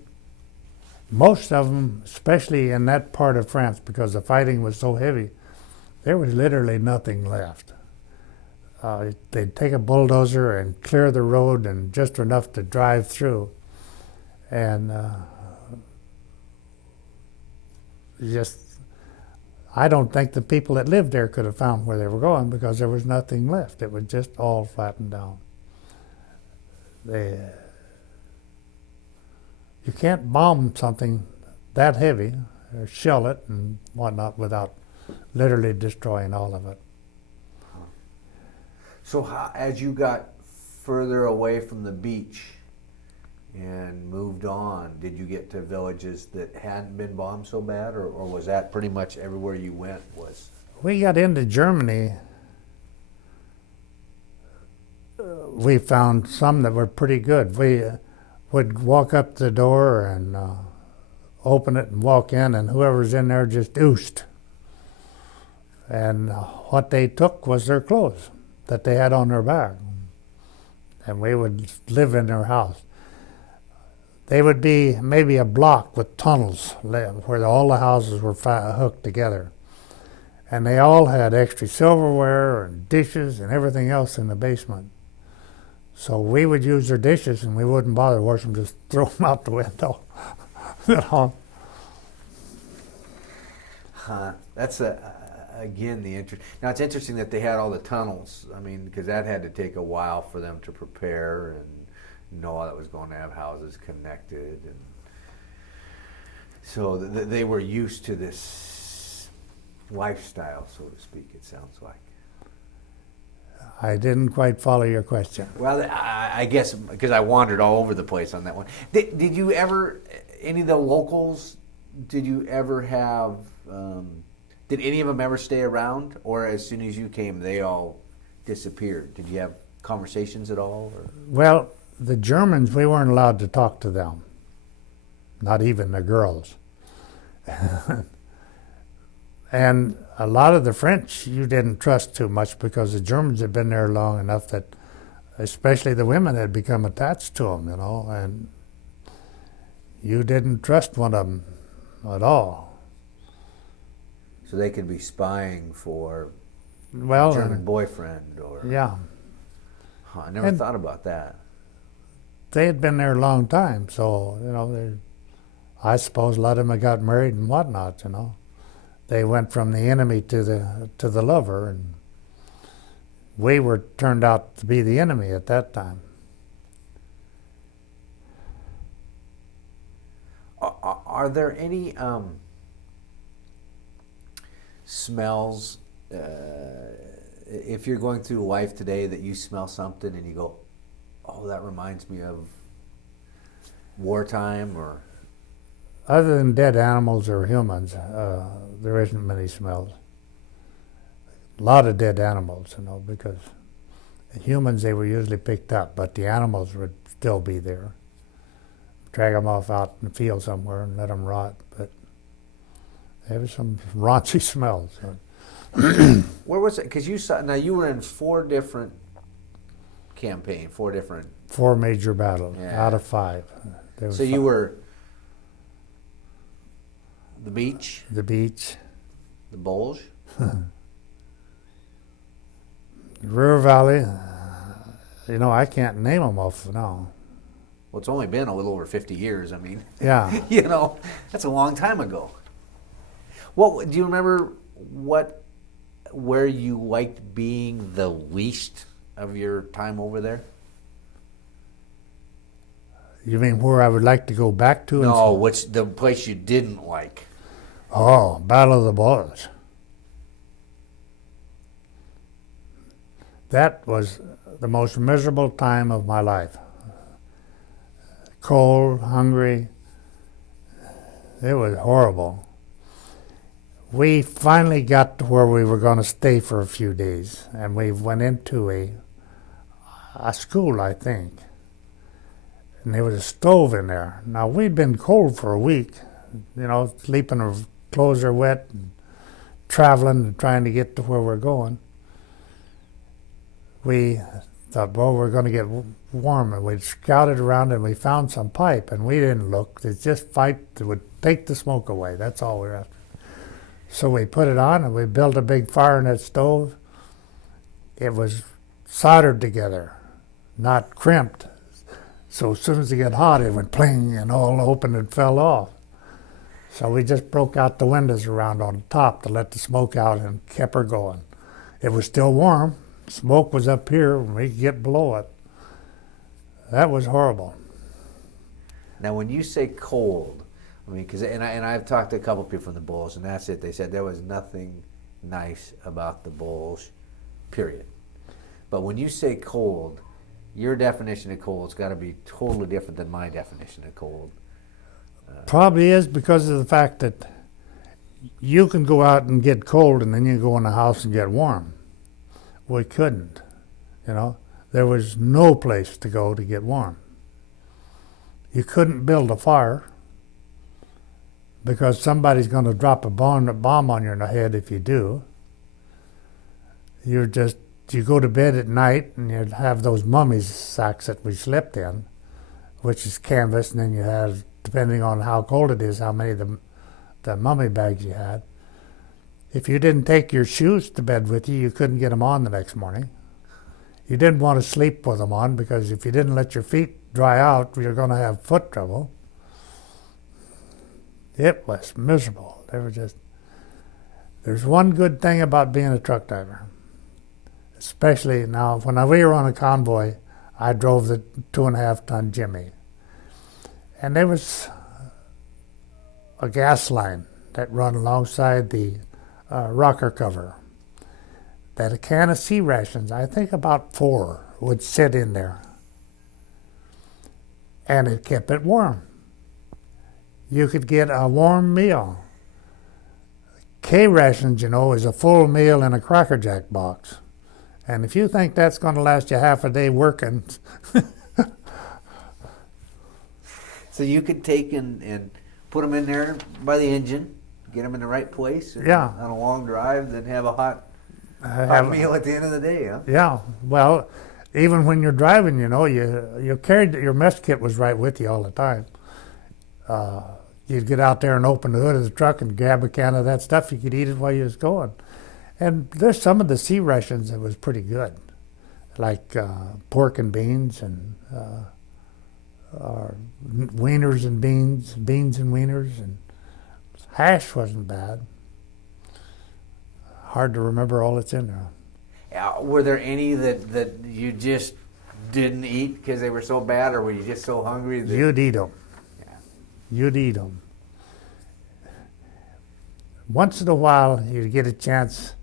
Most of them, especially in that part of France, because the fighting was so heavy, there was literally nothing left. They'd take a bulldozer and clear the road and just enough to drive through. And I don't think the people that lived there could have found where they were going because there was nothing left. It was just all flattened down. You can't bomb something that heavy, or shell it and whatnot, without literally destroying all of it. So as you got further away from the beach and moved on, did you get to villages that hadn't been bombed so bad, or was that pretty much everywhere you went was? We got into Germany. We found some that were pretty good. We would walk up to the door and open it and walk in, and whoever's in there just oozed. And what they took was their clothes that they had on their back. And we would live in their house. They would be maybe a block with tunnels where all the houses were hooked together. And they all had extra silverware and dishes and everything else in the basement. So we would use their dishes and we wouldn't bother wash them, just throw them out the window. That's again the interest. Now it's interesting that they had all the tunnels. I mean, because that had to take a while for them to prepare and know that was going to have houses connected, and so they were used to this lifestyle, so to speak. It sounds like. I didn't quite follow your question. Well, I guess because I wandered all over the place on that one. Did you ever, any of the locals, did you ever have, did any of them ever stay around? Or as soon as you came, they all disappeared? Did you have conversations at all? Or? Well, the Germans, we weren't allowed to talk to them. Not even the girls. And a lot of the French you didn't trust too much because the Germans had been there long enough that especially the women had become attached to them, and you didn't trust one of them at all. So they could be spying for a German boyfriend or... Yeah. Huh, I never thought about that. They had been there a long time, so, I suppose a lot of them had got married and whatnot, They went from the enemy to the lover, and we were turned out to be the enemy at that time. Are there any smells, if you're going through life today, that you smell something and you go, oh, that reminds me of wartime? Or Other than dead animals or humans, there isn't many smells. A lot of dead animals, because humans, they were usually picked up, but the animals would still be there. Drag them off out in the field somewhere and let them rot, but there was some raunchy smells. where was it? Because you were in 4 different campaigns, 4 different. 4 major battles out of 5. So you were the beach, the beach, the Bulge, River Valley. I can't name them off now. Well, it's only been a little over 50 years. I mean, Yeah. That's a long time ago. What do you remember? Where you liked being the least of your time over there? You mean where I would like to go back to? No, what's the place you didn't like? Oh, Battle of the Bulge. That was the most miserable time of my life. Cold, hungry. It was horrible. We finally got to where we were going to stay for a few days, and we went into a school, I think. And there was a stove in there. Now, we'd been cold for a week, sleeping, our clothes are wet, and traveling and trying to get to where we're going. We thought, well, we're going to get warm, and we scouted around and we found some pipe, and we didn't look. It's just pipe that would take the smoke away. That's all we were after. So we put it on and we built a big fire in that stove. It was soldered together, not crimped. So as soon as it got hot, it went pling and all open and fell off. So we just broke out the windows around on top to let the smoke out and kept her going. It was still warm. Smoke was up here and we could get below it. That was horrible. Now, when you say cold, I've talked to a couple people from the Bulge, and that's it. They said there was nothing nice about the Bulge, period. But when you say cold, your definition of cold's got to be totally different than my definition of cold. Probably is because of the fact that you can go out and get cold and then you go in the house and get warm. We couldn't, There was no place to go to get warm. You couldn't build a fire because somebody's going to drop a bomb on your head if you do. You go to bed at night and you'd have those mummy sacks that we slept in, which is canvas, and then you have, depending on how cold it is, how many of the mummy bags you had. If you didn't take your shoes to bed with you, you couldn't get them on the next morning. You didn't want to sleep with them on because if you didn't let your feet dry out, you're going to have foot trouble. It was miserable. There's one good thing about being a truck driver. Especially now, when we were on a convoy, I drove the 2.5-ton Jimmy. And there was a gas line that run alongside the rocker cover. That a can of sea rations, I think about 4, would sit in there. And it kept it warm. You could get a warm meal. K rations, is a full meal in a Cracker Jack box. And if you think that's going to last you half a day working... So you could take and put them in there by the engine, get them in the right place, and Yeah. on a long drive, then have a hot meal at the end of the day, huh? Yeah, well, even when you're driving, you carried your mess kit was right with you all the time. You'd get out there and open the hood of the truck and grab a can of that stuff. You could eat it while you was going. And there's some of the sea rations that was pretty good, like pork and beans and wieners and beans and wieners, and hash wasn't bad. Hard to remember all that's in there. Were there any that you just didn't eat because they were so bad, or were you just so hungry that... You'd eat them. Yeah. you'd eat them. Once in a while, you'd get a chance,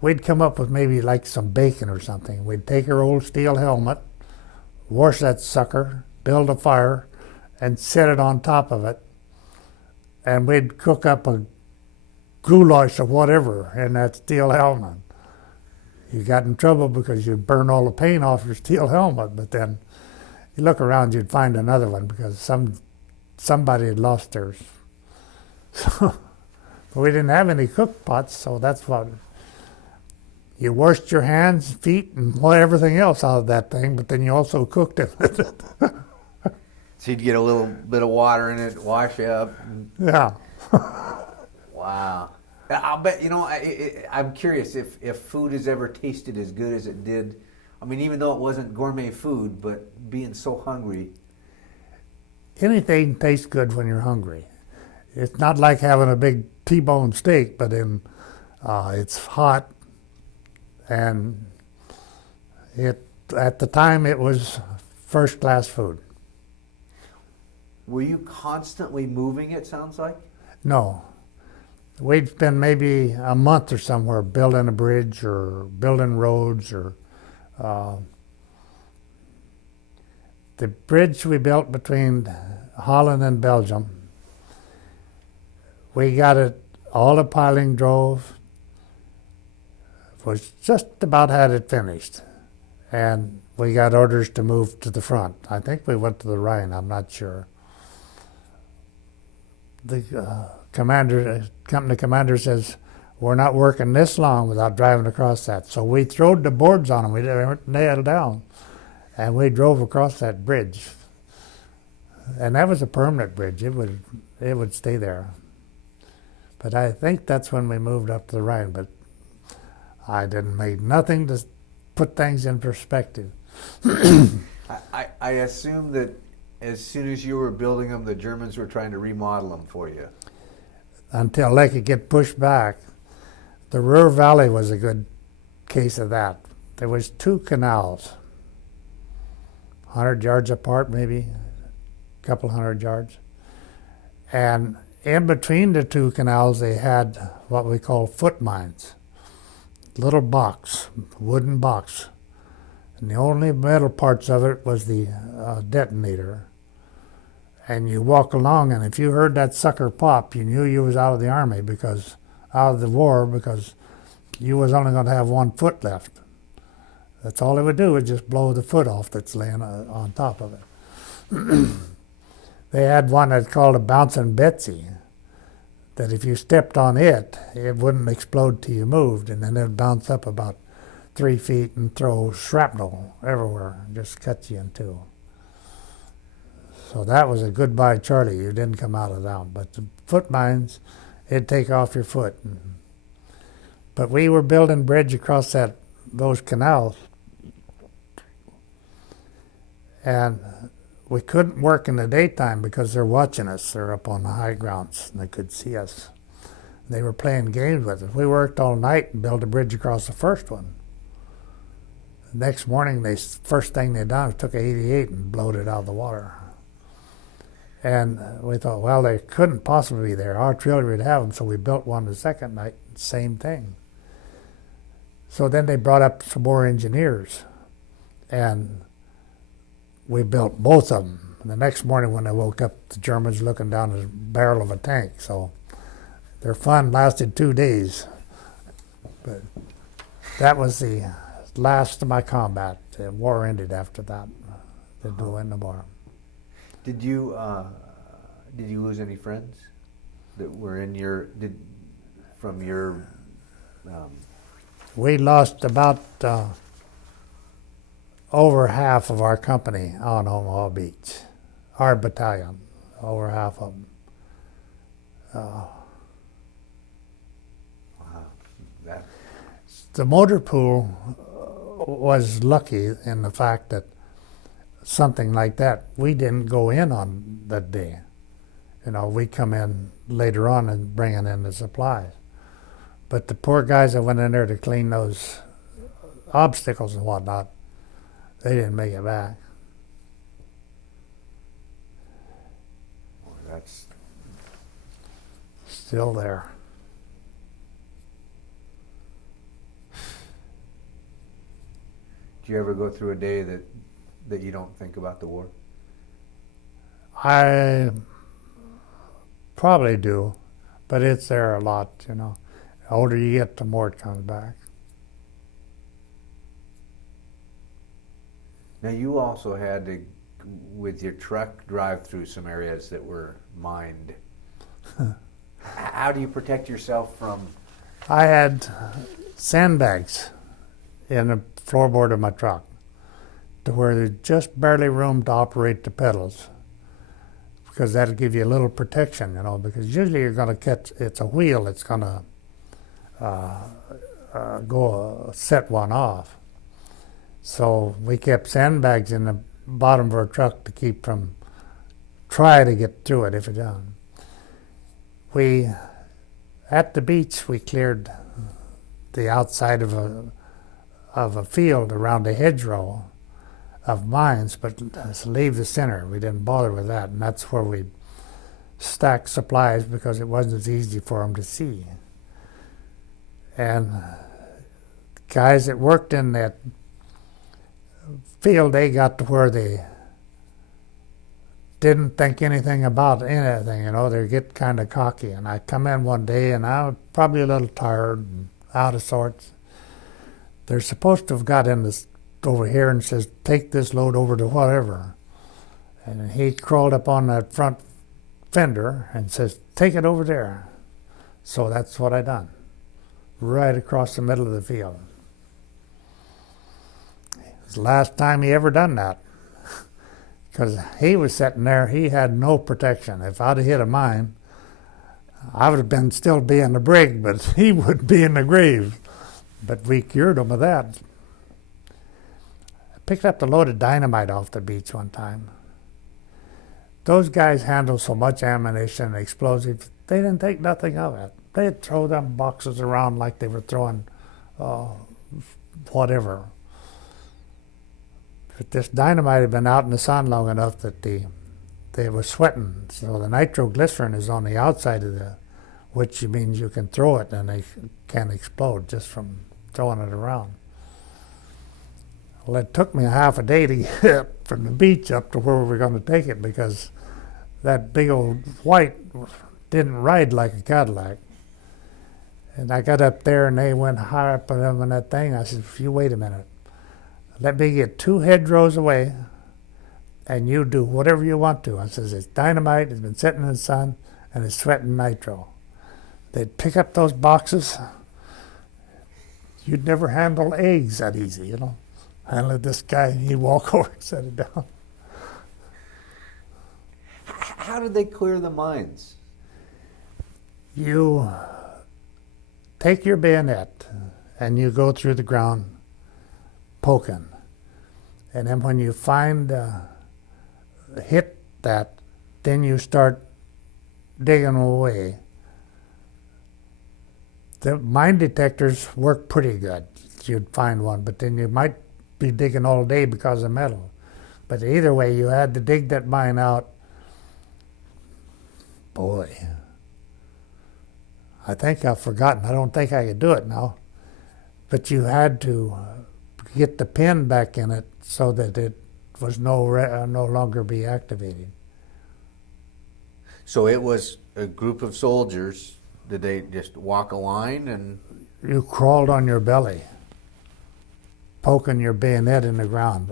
we'd come up with maybe like some bacon or something. We'd take our old steel helmet, wash that sucker, build a fire, and set it on top of it. And we'd cook up a goulash or whatever in that steel helmet. You got in trouble because you'd burn all the paint off your steel helmet, but then you look around, you'd find another one because somebody had lost theirs. So, but we didn't have any cook pots, so that's what. You washed your hands, feet, and everything else out of that thing, but then you also cooked it with it. So you'd get a little bit of water in it, wash up. Yeah. Wow. I'll bet, I'm curious if food has ever tasted as good as it did. I mean, even though it wasn't gourmet food, but being so hungry. Anything tastes good when you're hungry. It's not like having a big T-bone steak, but it's hot, and at the time it was first-class food. Were you constantly moving, it sounds like? No. We'd spend maybe a month or somewhere building a bridge or building roads or the bridge we built between Holland and Belgium. We got it, all the piling drove, was just about had it finished. And we got orders to move to the front. I think we went to the Rhine, I'm not sure. The company commander says, we're not working this long without driving across that. So we throwed the boards on them, we weren't nailed down, and we drove across that bridge. And that was a permanent bridge, it would stay there. But I think that's when we moved up to the Rhine, but I didn't make nothing to put things in perspective. I assume that as soon as you were building them, the Germans were trying to remodel them for you. Until they could get pushed back. The Ruhr Valley was a good case of that. There was 2 canals, 100 yards apart maybe, a couple 100 yards. And in between the 2 canals, they had what we call foot mines. Little box, wooden box. And the only metal parts of it was the detonator. And you walk along, and if you heard that sucker pop, you knew you was out of the army, because out of the war, because you was only going to have 1 foot left. That's all it would do, is just blow the foot off that's laying on top of it. They had one that's called a Bouncing Betsy, that if you stepped on it, it wouldn't explode till you moved, and then it would bounce up about 3 feet and throw shrapnel everywhere, just cut you in 2. So that was a goodbye Charlie. You didn't come out of that. But the foot mines, it'd take off your foot. But we were building bridge across those canals, and we couldn't work in the daytime because they're watching us. They're up on the high grounds, and they could see us. They were playing games with us. We worked all night and built a bridge across the first one. The next morning, first thing they done was took a 88 and blowed it out of the water. And we thought, well, they couldn't possibly be there. Our artillery would have them, so we built one the second night, same thing. So then they brought up some more engineers, and we built both of them. And the next morning when I woke up, the Germans looking down the barrel of a tank. So their fun lasted 2 days. But that was the last of my combat. The war ended after that. They didn't win no more. Did you lose any friends that were in from your? We lost about over half of our company on Omaha Beach. Our battalion, over half of them. Wow. The motor pool was lucky in the fact that something like that, we didn't go in on that day. We come in later on and bringing in the supplies. But the poor guys that went in there to clean those obstacles and whatnot, they didn't make it back. it's still there. Do you ever go through a day that you don't think about the war? I probably do, but it's there a lot, you know. The older you get, the more it comes back. Now, you also had to, with your truck, drive through some areas that were mined. How do you protect yourself from? I had sandbags in the floorboard of my truck to where there's just barely room to operate the pedals, because that'll give you a little protection, you know, because usually you're going to catch, it's a wheel, it's going to set one off. So we kept sandbags in the bottom of our truck to keep from try to get through it if it done. At the beach, we cleared the outside of a field around a hedgerow of mines, but leave the center. We didn't bother with that, and that's where we stacked supplies because it wasn't as easy for them to see. And guys that worked in that field, they got to where they didn't think anything about anything, you know. They get kind of cocky. And I come in one day, and I was probably a little tired and out of sorts. They're supposed to have got in this over here and says, take this load over to whatever. And he crawled up on that front fender and says, take it over there. So that's what I done, right across the middle of the field. It was the last time he ever done that, because he was sitting there, he had no protection. If I'd have hit a mine, I would have been still be in the brig, but he would be in the grave. But we cured him of that. I picked up the load of dynamite off the beach one time. Those guys handled so much ammunition and explosives, they didn't think nothing of it. They'd throw them boxes around like they were throwing whatever. But this dynamite had been out in the sun long enough that they were sweating. So the nitroglycerin is on the outside of which means you can throw it and they can explode just from throwing it around. Well, it took me half a day to get from the beach up to where we were going to take it, because that big old white didn't ride like a Cadillac. And I got up there and they went high up on them in that thing. I said, you wait a minute. Let me get 2 hedgerows away and you do whatever you want to. I says, it's dynamite, it's been sitting in the sun, and it's sweating nitro. They'd pick up those boxes. You'd never handle eggs that easy, you know. Handled this guy, he'd walk over and set it down. How did they clear the mines? You take your bayonet and you go through the ground poking. And then when you find, hit that, then you start digging away. The mine detectors work pretty good. You'd find one, but then you might be digging all day because of metal. But either way, you had to dig that mine out. Boy, I think I've forgotten. I don't think I could do it now. But you had to get the pin back in it so that it was no longer be activated. So it was a group of soldiers. Did they just walk a line and? You crawled on your belly, poking your bayonet in the ground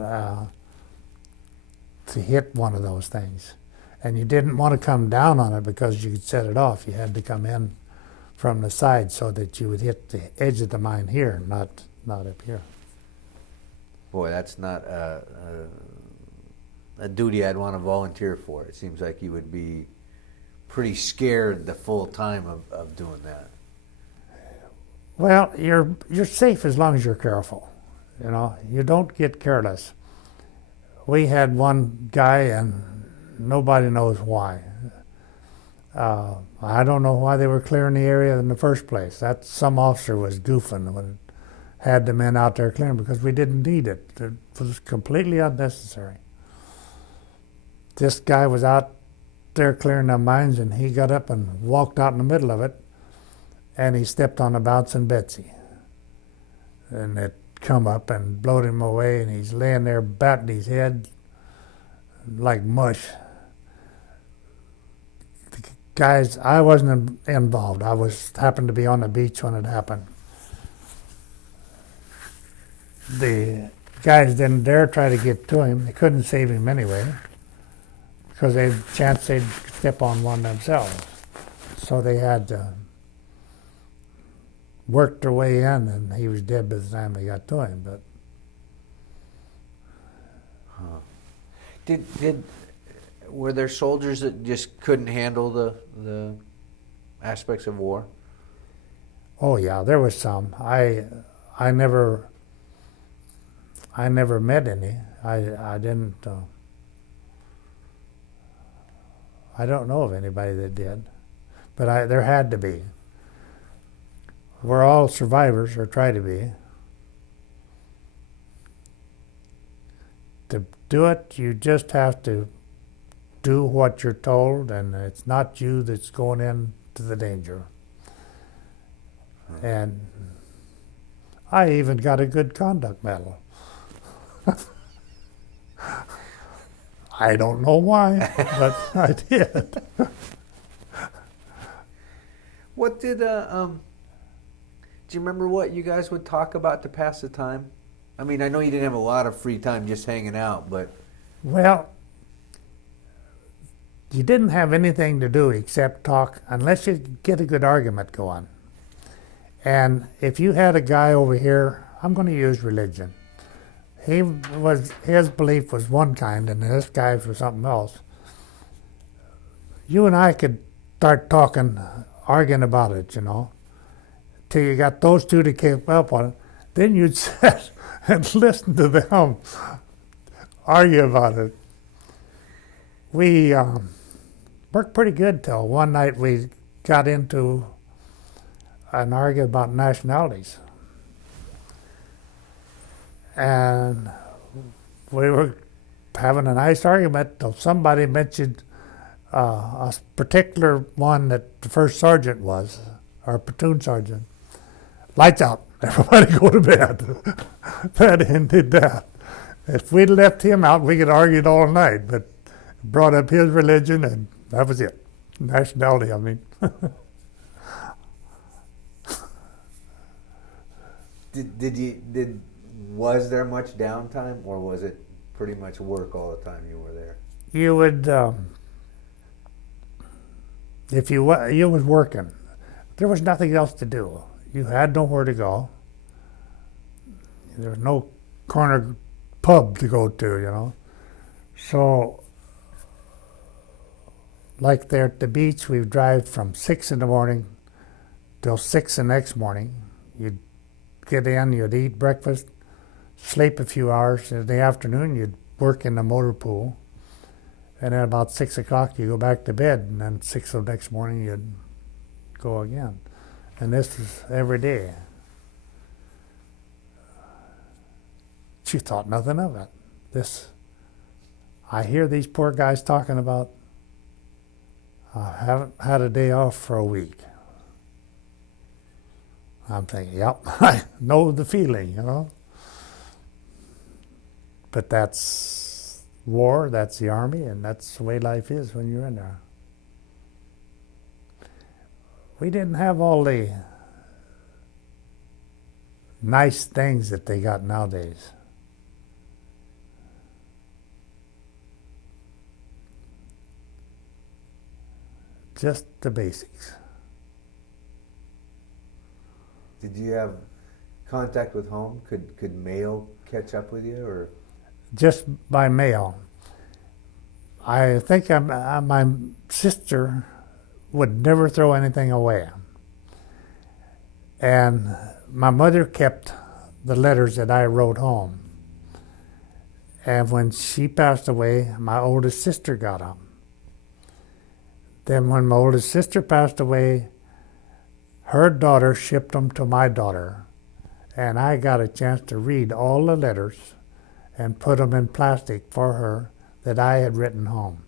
to hit one of those things. And you didn't want to come down on it because you could set it off. You had to come in from the side so that you would hit the edge of the mine here, not up here. Boy, that's not a duty I'd want to volunteer for. It seems like you would be pretty scared the full time of doing that. Well, you're safe as long as you're careful. You know, you don't get careless. We had one guy, and nobody knows why. I don't know why they were clearing the area in the first place. That some officer was goofing when it had the men out there clearing, because we didn't need it. It was completely unnecessary. This guy was out there clearing the mines, and he got up and walked out in the middle of it, and he stepped on a bouncing Betsy. And it come up and blowed him away, and he's laying there batting his head like mush. The guys, I wasn't involved. I happened to be on the beach when it happened. The guys didn't dare try to get to him. They couldn't save him anyway, because they had a chance they'd step on one themselves. So they had to work their way in, and he was dead by the time they got to him. But were there soldiers that just couldn't handle the aspects of war? oh yeah, there was some. I never met any. I didn't. I don't know of anybody that did, but there had to be. We're all survivors, or try to be. To do it, you just have to do what you're told, and it's not you that's going into the danger. And I even got a good conduct medal. I don't know why, but I did. What did do you remember what you guys would talk about to pass the time? I mean, I know you didn't have a lot of free time just hanging out, but Well, you didn't have anything to do except talk, unless you get a good argument going. And if you had a guy over here, I'm going to use religion. His belief was one kind, and this guy's was something else. You and I could start talking, arguing about it, till you got those two to keep up on it. Then you'd sit and listen to them argue about it. We worked pretty good till one night we got into an argument about nationalities. And we were having a nice argument till somebody mentioned a particular one that the first sergeant was, our platoon sergeant. Lights out, everybody go to bed. That ended that. If we'd left him out, we could argue all night, but brought up his religion, and that was it. Nationality, I mean. Was there much downtime, or was it pretty much work all the time you were there? You would, if you was working, there was nothing else to do. You had nowhere to go. There was no corner pub to go to, So, like there at the beach, we'd drive from 6 in the morning till 6 the next morning. You'd get in, you'd eat breakfast, sleep a few hours. In the afternoon, you'd work in the motor pool. And then about 6 o'clock, you go back to bed, and then 6 the next morning, you'd go again. And this was every day. She thought nothing of it. I hear these poor guys talking about, I haven't had a day off for a week. I'm thinking, yep, I know the feeling, But that's war, that's the Army, and that's the way life is when you're in there. We didn't have all the nice things that they got nowadays. Just the basics. Did you have contact with home? Could mail catch up with you, or? Just by mail. I think my sister would never throw anything away. And my mother kept the letters that I wrote home. And when she passed away, my oldest sister got them. Then when my oldest sister passed away, her daughter shipped them to my daughter. And I got a chance to read all the letters and put them in plastic for her that I had written home.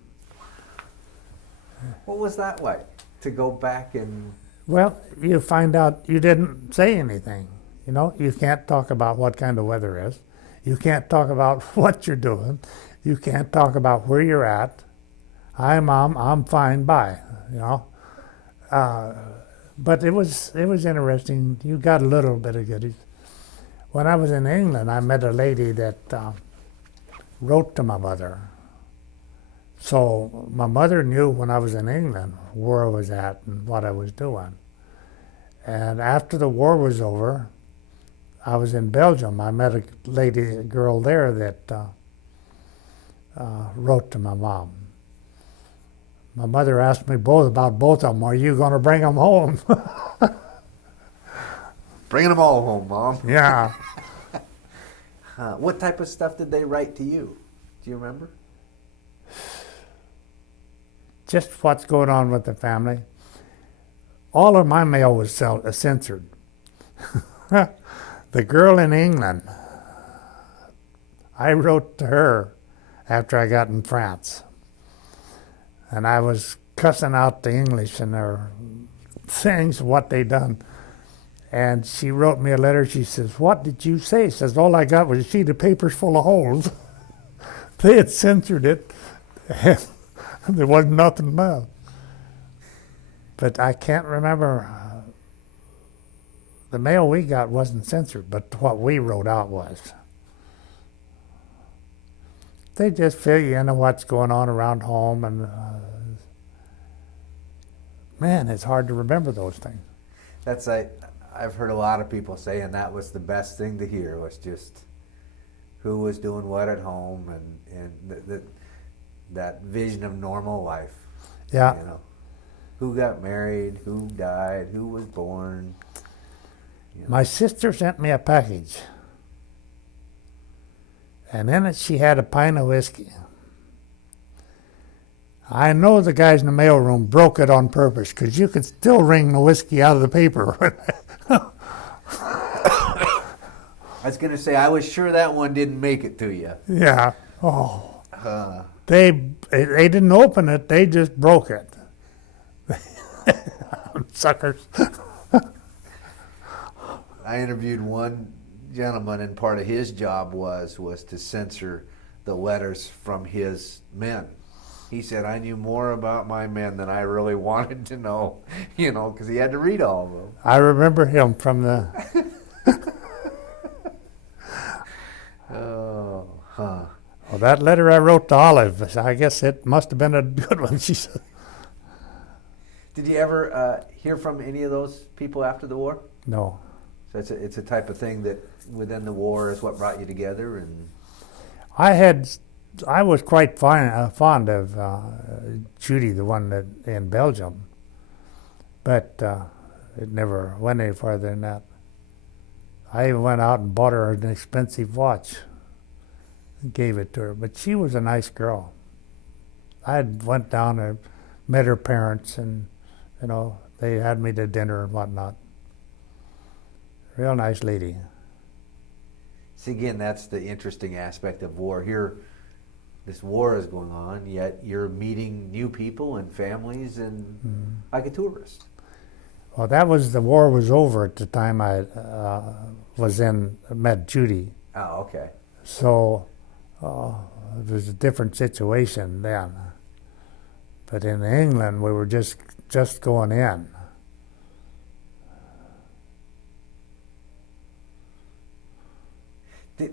What was that like, to go back and... Well, you find out you didn't say anything. You know, you can't talk about what kind of weather is. You can't talk about what you're doing. You can't talk about where you're at. Hi, Mom, I'm fine, bye, you know. But it was interesting. You got a little bit of goodies. When I was in England, I met a lady that wrote to my mother. So my mother knew when I was in England where I was at and what I was doing. And after the war was over, I was in Belgium. I met a girl there that wrote to my mom. My mother asked me about both of them. Are you going to bring them home? Bringing them all home, Mom. Yeah. What type of stuff did they write to you? Do you remember? Just what's going on with the family. All of my mail was censored. The girl in England, I wrote to her after I got in France. And I was cussing out the English and their things, what they done. And she wrote me a letter. She says, "What did you say?" She says, "All I got was a sheet of papers full of holes." They had censored it. And there wasn't nothing left. But I can't remember. The mail we got wasn't censored, but what we wrote out was. They just fill you into what's going on around home, and man, it's hard to remember those things. That's I've heard a lot of people say, and that was the best thing to hear, was just who was doing what at home, and that vision of normal life. Yeah. You know, who got married, who died, who was born. You know. My sister sent me a package. And in it, she had a pint of whiskey. I know the guys in the mailroom broke it on purpose, because you could still wring the whiskey out of the paper. I was going to say, I was sure that one didn't make it to you. Yeah. Oh. They didn't open it. They just broke it. Suckers. I interviewed one gentleman, and part of his job was to censor the letters from his men. He said, I knew more about my men than I really wanted to know, you know, because he had to read all of them. I remember him from the... Oh, huh. Well, that letter I wrote to Olive, I guess it must have been a good one, she said. Did you ever hear from any of those people after the war? No. So it's a type of thing that within the war is what brought you together, and I was quite fond of Judy, the one that in Belgium, but it never went any farther than that. I even went out and bought her an expensive watch and gave it to her, but she was a nice girl. I went down and met her parents, and you know, they had me to dinner and whatnot. Real nice lady. See, again, that's the interesting aspect of war. Here, this war is going on, yet you're meeting new people and families and like a tourist. Well, the war was over at the time I met Judy. Oh, okay. So it was a different situation then. But in England, we were just going in.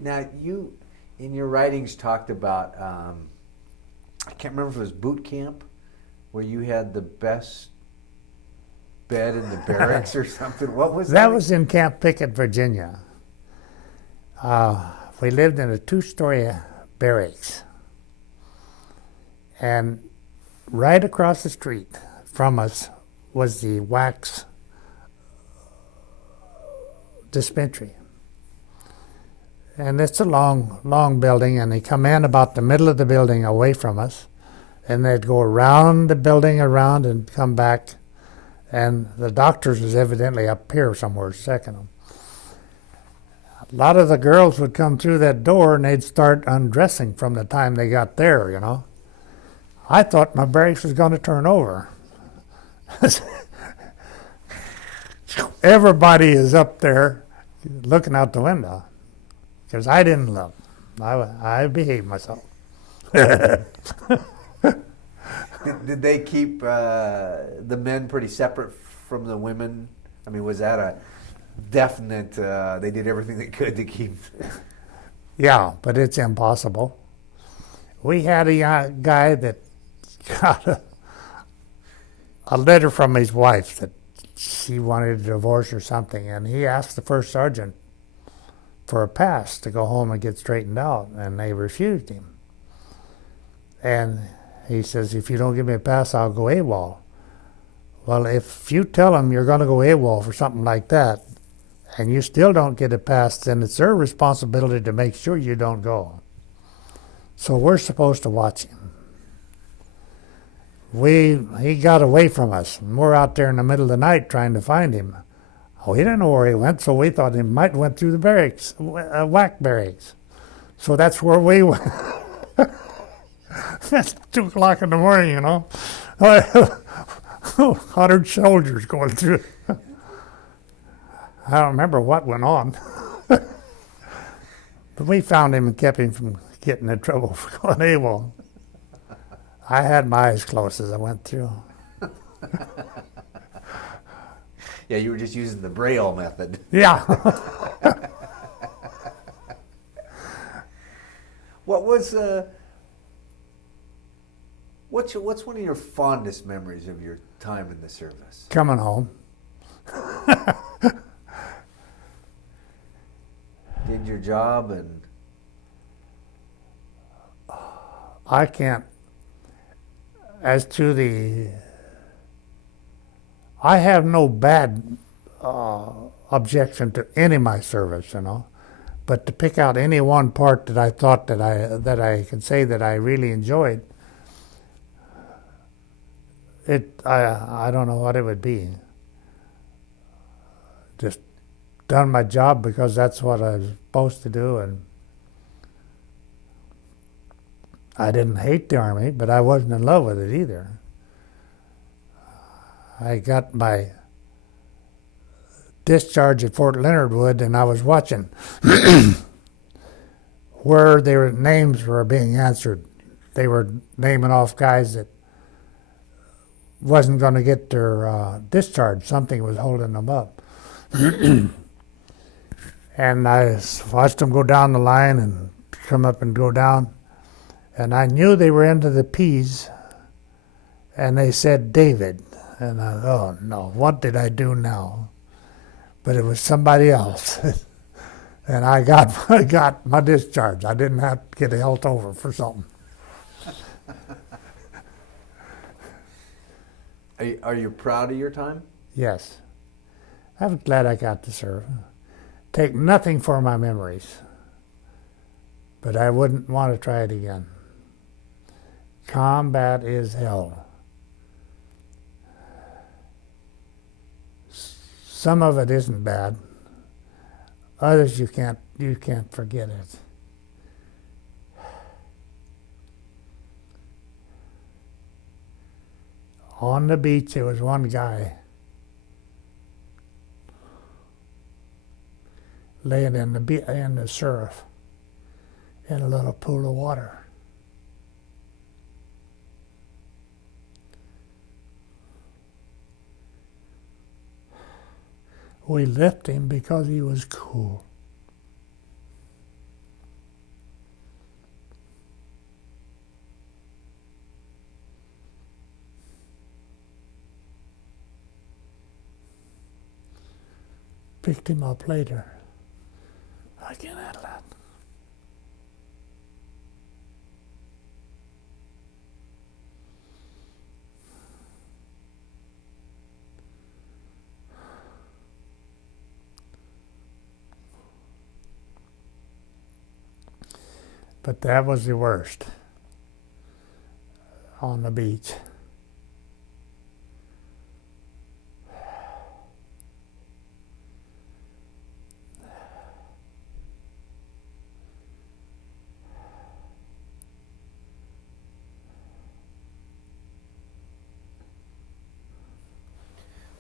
Now, you, in your writings, talked about, I can't remember if it was boot camp, where you had the best bed in the barracks or something. What was that? That was in Camp Pickett, Virginia. We lived in a 2-story barracks. And right across the street from us was the wax dispensary. And it's a long building, and they come in about the middle of the building away from us, and they'd go around the building around and come back, and the doctors was evidently up here somewhere checking them. A lot of the girls would come through that door, and they'd start undressing from the time they got there, you know. I thought my brakes was going to turn over. Everybody is up there looking out the window because I didn't look. I behaved myself. Did they keep the men pretty separate from the women? I mean, was that a definite, they did everything they could to keep... Yeah, but it's impossible. We had a guy that got a letter from his wife that she wanted a divorce or something, and he asked the first sergeant for a pass to go home and get straightened out, and they refused him. And he says, if you don't give me a pass, I'll go AWOL. Well, if you tell them you're going to go AWOL for something like that, and you still don't get a pass, then it's their responsibility to make sure you don't go. So we're supposed to watch him. He got away from us, and we're out there in the middle of the night trying to find him. We didn't know where he went, so we thought he might have went through the barracks, WAC barracks. So that's where we went. That's 2 o'clock in the morning, you know. 100 soldiers going through. I don't remember what went on. But we found him and kept him from getting in trouble for going AWOL. I had my eyes closed as I went through. Yeah, you were just using the Braille method. Yeah. What was what's one of your fondest memories of your time in the service? Coming home. Did your job and... I can't. As to the... I have no bad objection to any of my service, you know. But to pick out any one part that I thought that I could say that I really enjoyed, I don't know what it would be. Just done my job because that's what I was supposed to do, and I didn't hate the Army, but I wasn't in love with it either. I got my discharge at Fort Leonard Wood, and I was watching where their names were being answered. They were naming off guys that wasn't going to get their discharge. Something was holding them up. And I watched them go down the line and come up and go down. And I knew they were into the P's, and they said David. And I thought, oh no, what did I do now? But it was somebody else. And I got my discharge. I didn't have to get held over for something. Are you proud of your time? Yes. I'm glad I got to serve. Take nothing for my memories. But I wouldn't want to try it again. Combat is hell. Some of it isn't bad. Others you can't forget it. On the beach there was one guy laying in the surf in a little pool of water. We left him because he was cool. Picked him up later. I can't handle that. But that was the worst on the beach.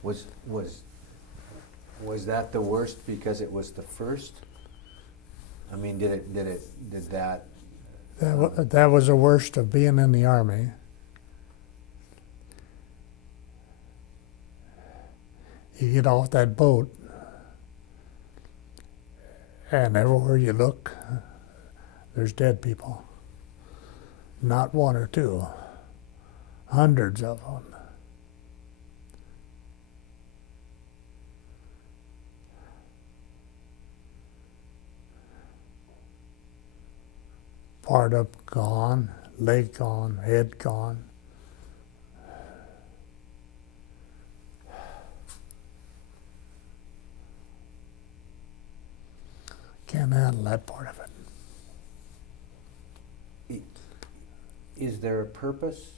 Was that the worst because it was the first? I mean, did that? That was the worst of being in the Army. You get off that boat, and everywhere you look, there's dead people. Not one or two, hundreds of them. Part up gone, leg gone, head gone. Can't handle that part of it. Is there a purpose?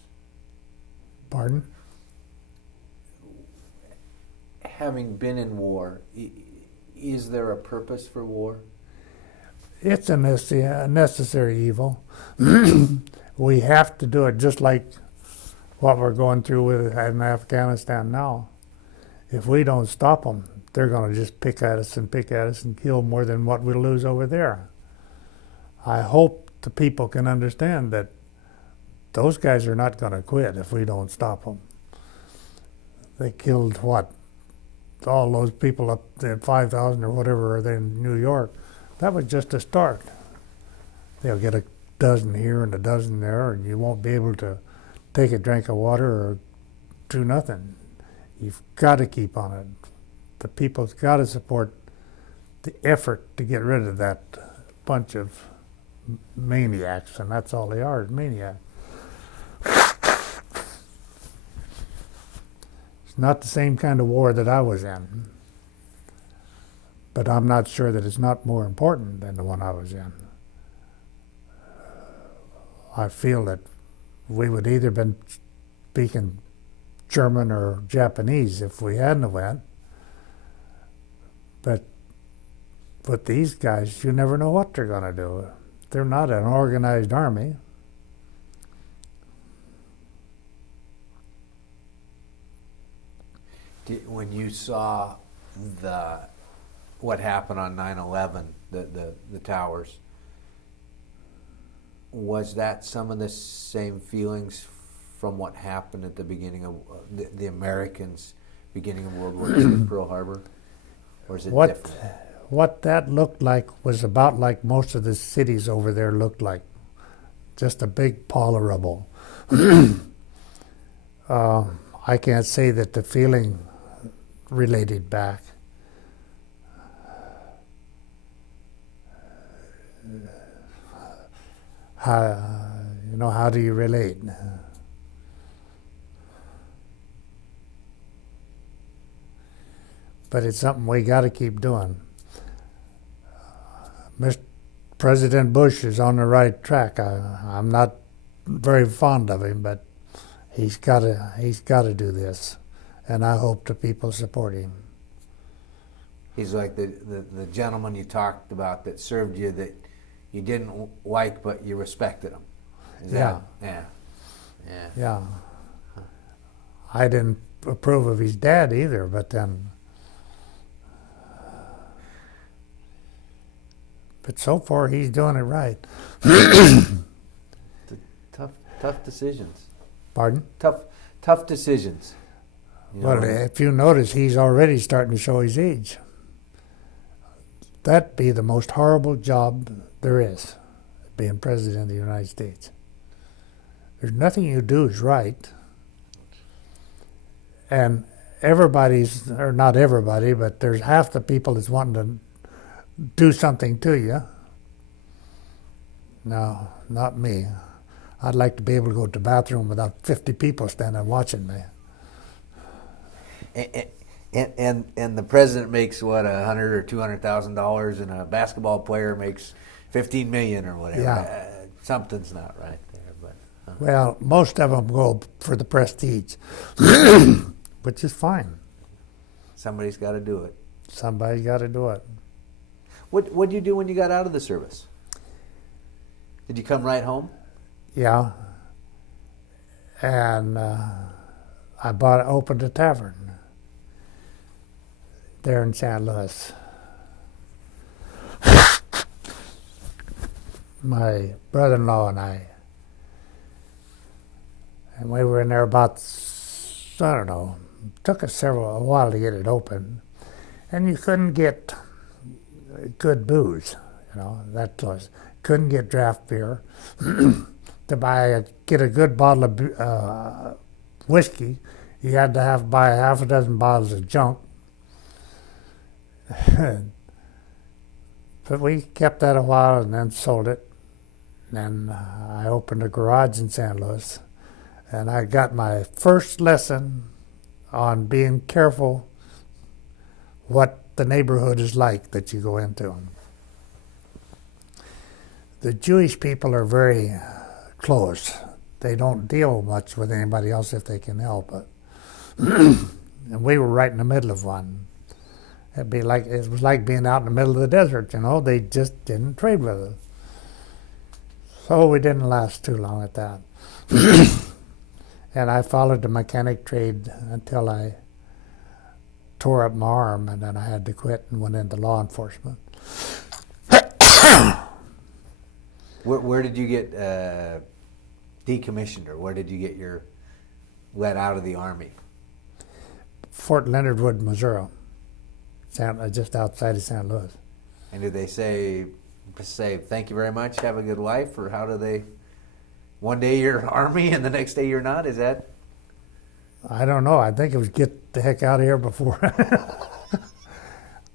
Pardon? Having been in war, is there a purpose for war? It's a necessary evil. We have to do it, just like what we're going through with in Afghanistan now. If we don't stop them, they're going to just pick at us and kill more than what we'll lose over there. I hope the people can understand that those guys are not going to quit if we don't stop them. They killed what? All those people up there, 5,000 or whatever, are there in New York. That was just a start. They'll get a dozen here and a dozen there, and you won't be able to take a drink of water or do nothing. You've got to keep on it. The people's got to support the effort to get rid of that bunch of maniacs, and that's all they are, is maniacs. It's not the same kind of war that I was in. But I'm not sure that it's not more important than the one I was in. I feel that we would either been speaking German or Japanese if we hadn't went. But with these guys, you never know what they're going to do. They're not an organized army. When you saw what happened on 9/11, the towers, was that some of the same feelings from what happened at the beginning of the Americans beginning of World War II, Pearl Harbor, or is it different? What that looked like was about like most of the cities over there looked like, just a big pile of rubble. I can't say that the feeling related back. How do you relate? But it's something we got to keep doing. Mr. President Bush is on the right track. I'm not very fond of him, but he's got to do this, and I hope the people support him. He's like the gentleman you talked about that served you that you didn't like, but you respected him. Yeah. Yeah. I didn't approve of his dad either, but so far he's doing it right. Tough decisions. Pardon? Tough decisions. Well, if you notice, he's already starting to show his age. That'd be the most horrible job there is, being president of the United States. There's nothing you do is right. And everybody's, or not everybody, but there's half the people that's wanting to do something to you. No, not me. I'd like to be able to go to the bathroom without 50 people standing watching me. And the president makes what, $100,000 or $200,000, and a basketball player makes $15 million or whatever. Yeah. Something's not right there. But well, most of them go for the prestige, which is fine. Somebody's got to do it. Somebody's got to do it. What did you do when you got out of the service? Did you come right home? Yeah. And I opened a tavern. there in St. Louis. My brother-in-law and I. And we were in there about, I don't know, it took us a while to get it open. And you couldn't get good booze, that was. Couldn't get draft beer. To get a good bottle of whiskey, you had to buy half a dozen bottles of junk. But we kept that a while and then sold it. And I opened a garage in St. Louis, and I got my first lesson on being careful what the neighborhood is like that you go into. The Jewish people are very close. They don't deal much with anybody else if they can help it. And we were right in the middle of one. It was like being out in the middle of the desert, They just didn't trade with us. So we didn't last too long at that. And I followed the mechanic trade until I tore up my arm, and then I had to quit and went into law enforcement. Where did you get decommissioned, or where did you get let out of the Army? Fort Leonard Wood, Missouri, just outside of St. Louis. And did they say thank you very much, have a good life, or how do they? One day you're Army and the next day you're not. Is that? I don't know. I think it was get the heck out of here before.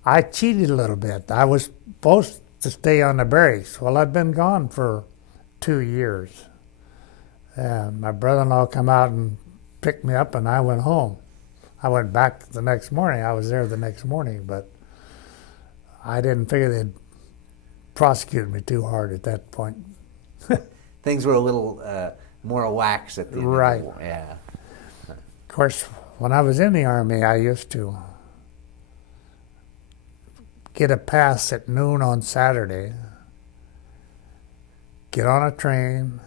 I cheated a little bit. I was supposed to stay on the barracks. Well, I'd been gone for 2 years. And my brother-in-law come out and picked me up, and I went home. I went back the next morning. I was there the next morning, but I didn't figure they'd prosecute me too hard at that point. Things were a little more lax at the end. Right. Of the war. Yeah. Of course, when I was in the Army, I used to get a pass at noon on Saturday, get on a train,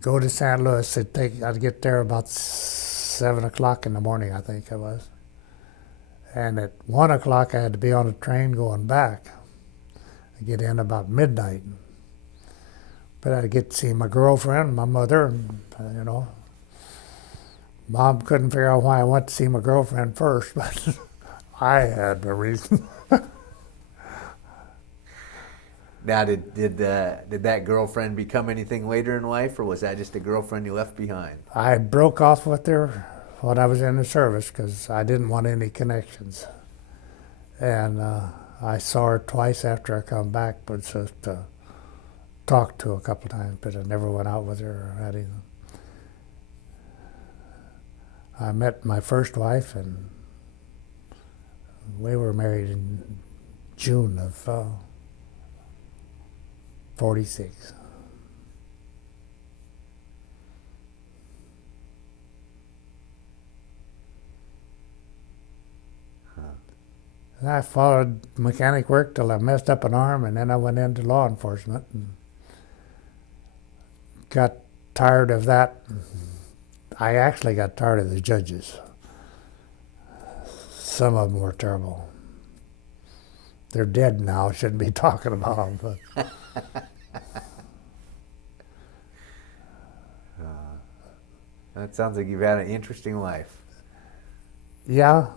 go to St. Louis. I'd get there about 7 o'clock in the morning, I think it was. And at 1 o'clock, I had to be on a train going back. I'd get in about midnight. But I'd get to see my girlfriend, my mother, and, Mom couldn't figure out why I went to see my girlfriend first, but I had the reason. Now, did that girlfriend become anything later in life, or was that just a girlfriend you left behind? I broke off with her when I was in the service because I didn't want any connections. And I saw her twice after I come back, but just talked to her a couple times, but I never went out with her or anything. I met my first wife, and we were married in June of 46. And I followed mechanic work till I messed up an arm, and then I went into law enforcement and got tired of that. I actually got tired of the judges. Some of them were terrible. They're dead now. Shouldn't be talking about them. But. That sounds like you've had an interesting life. Yeah,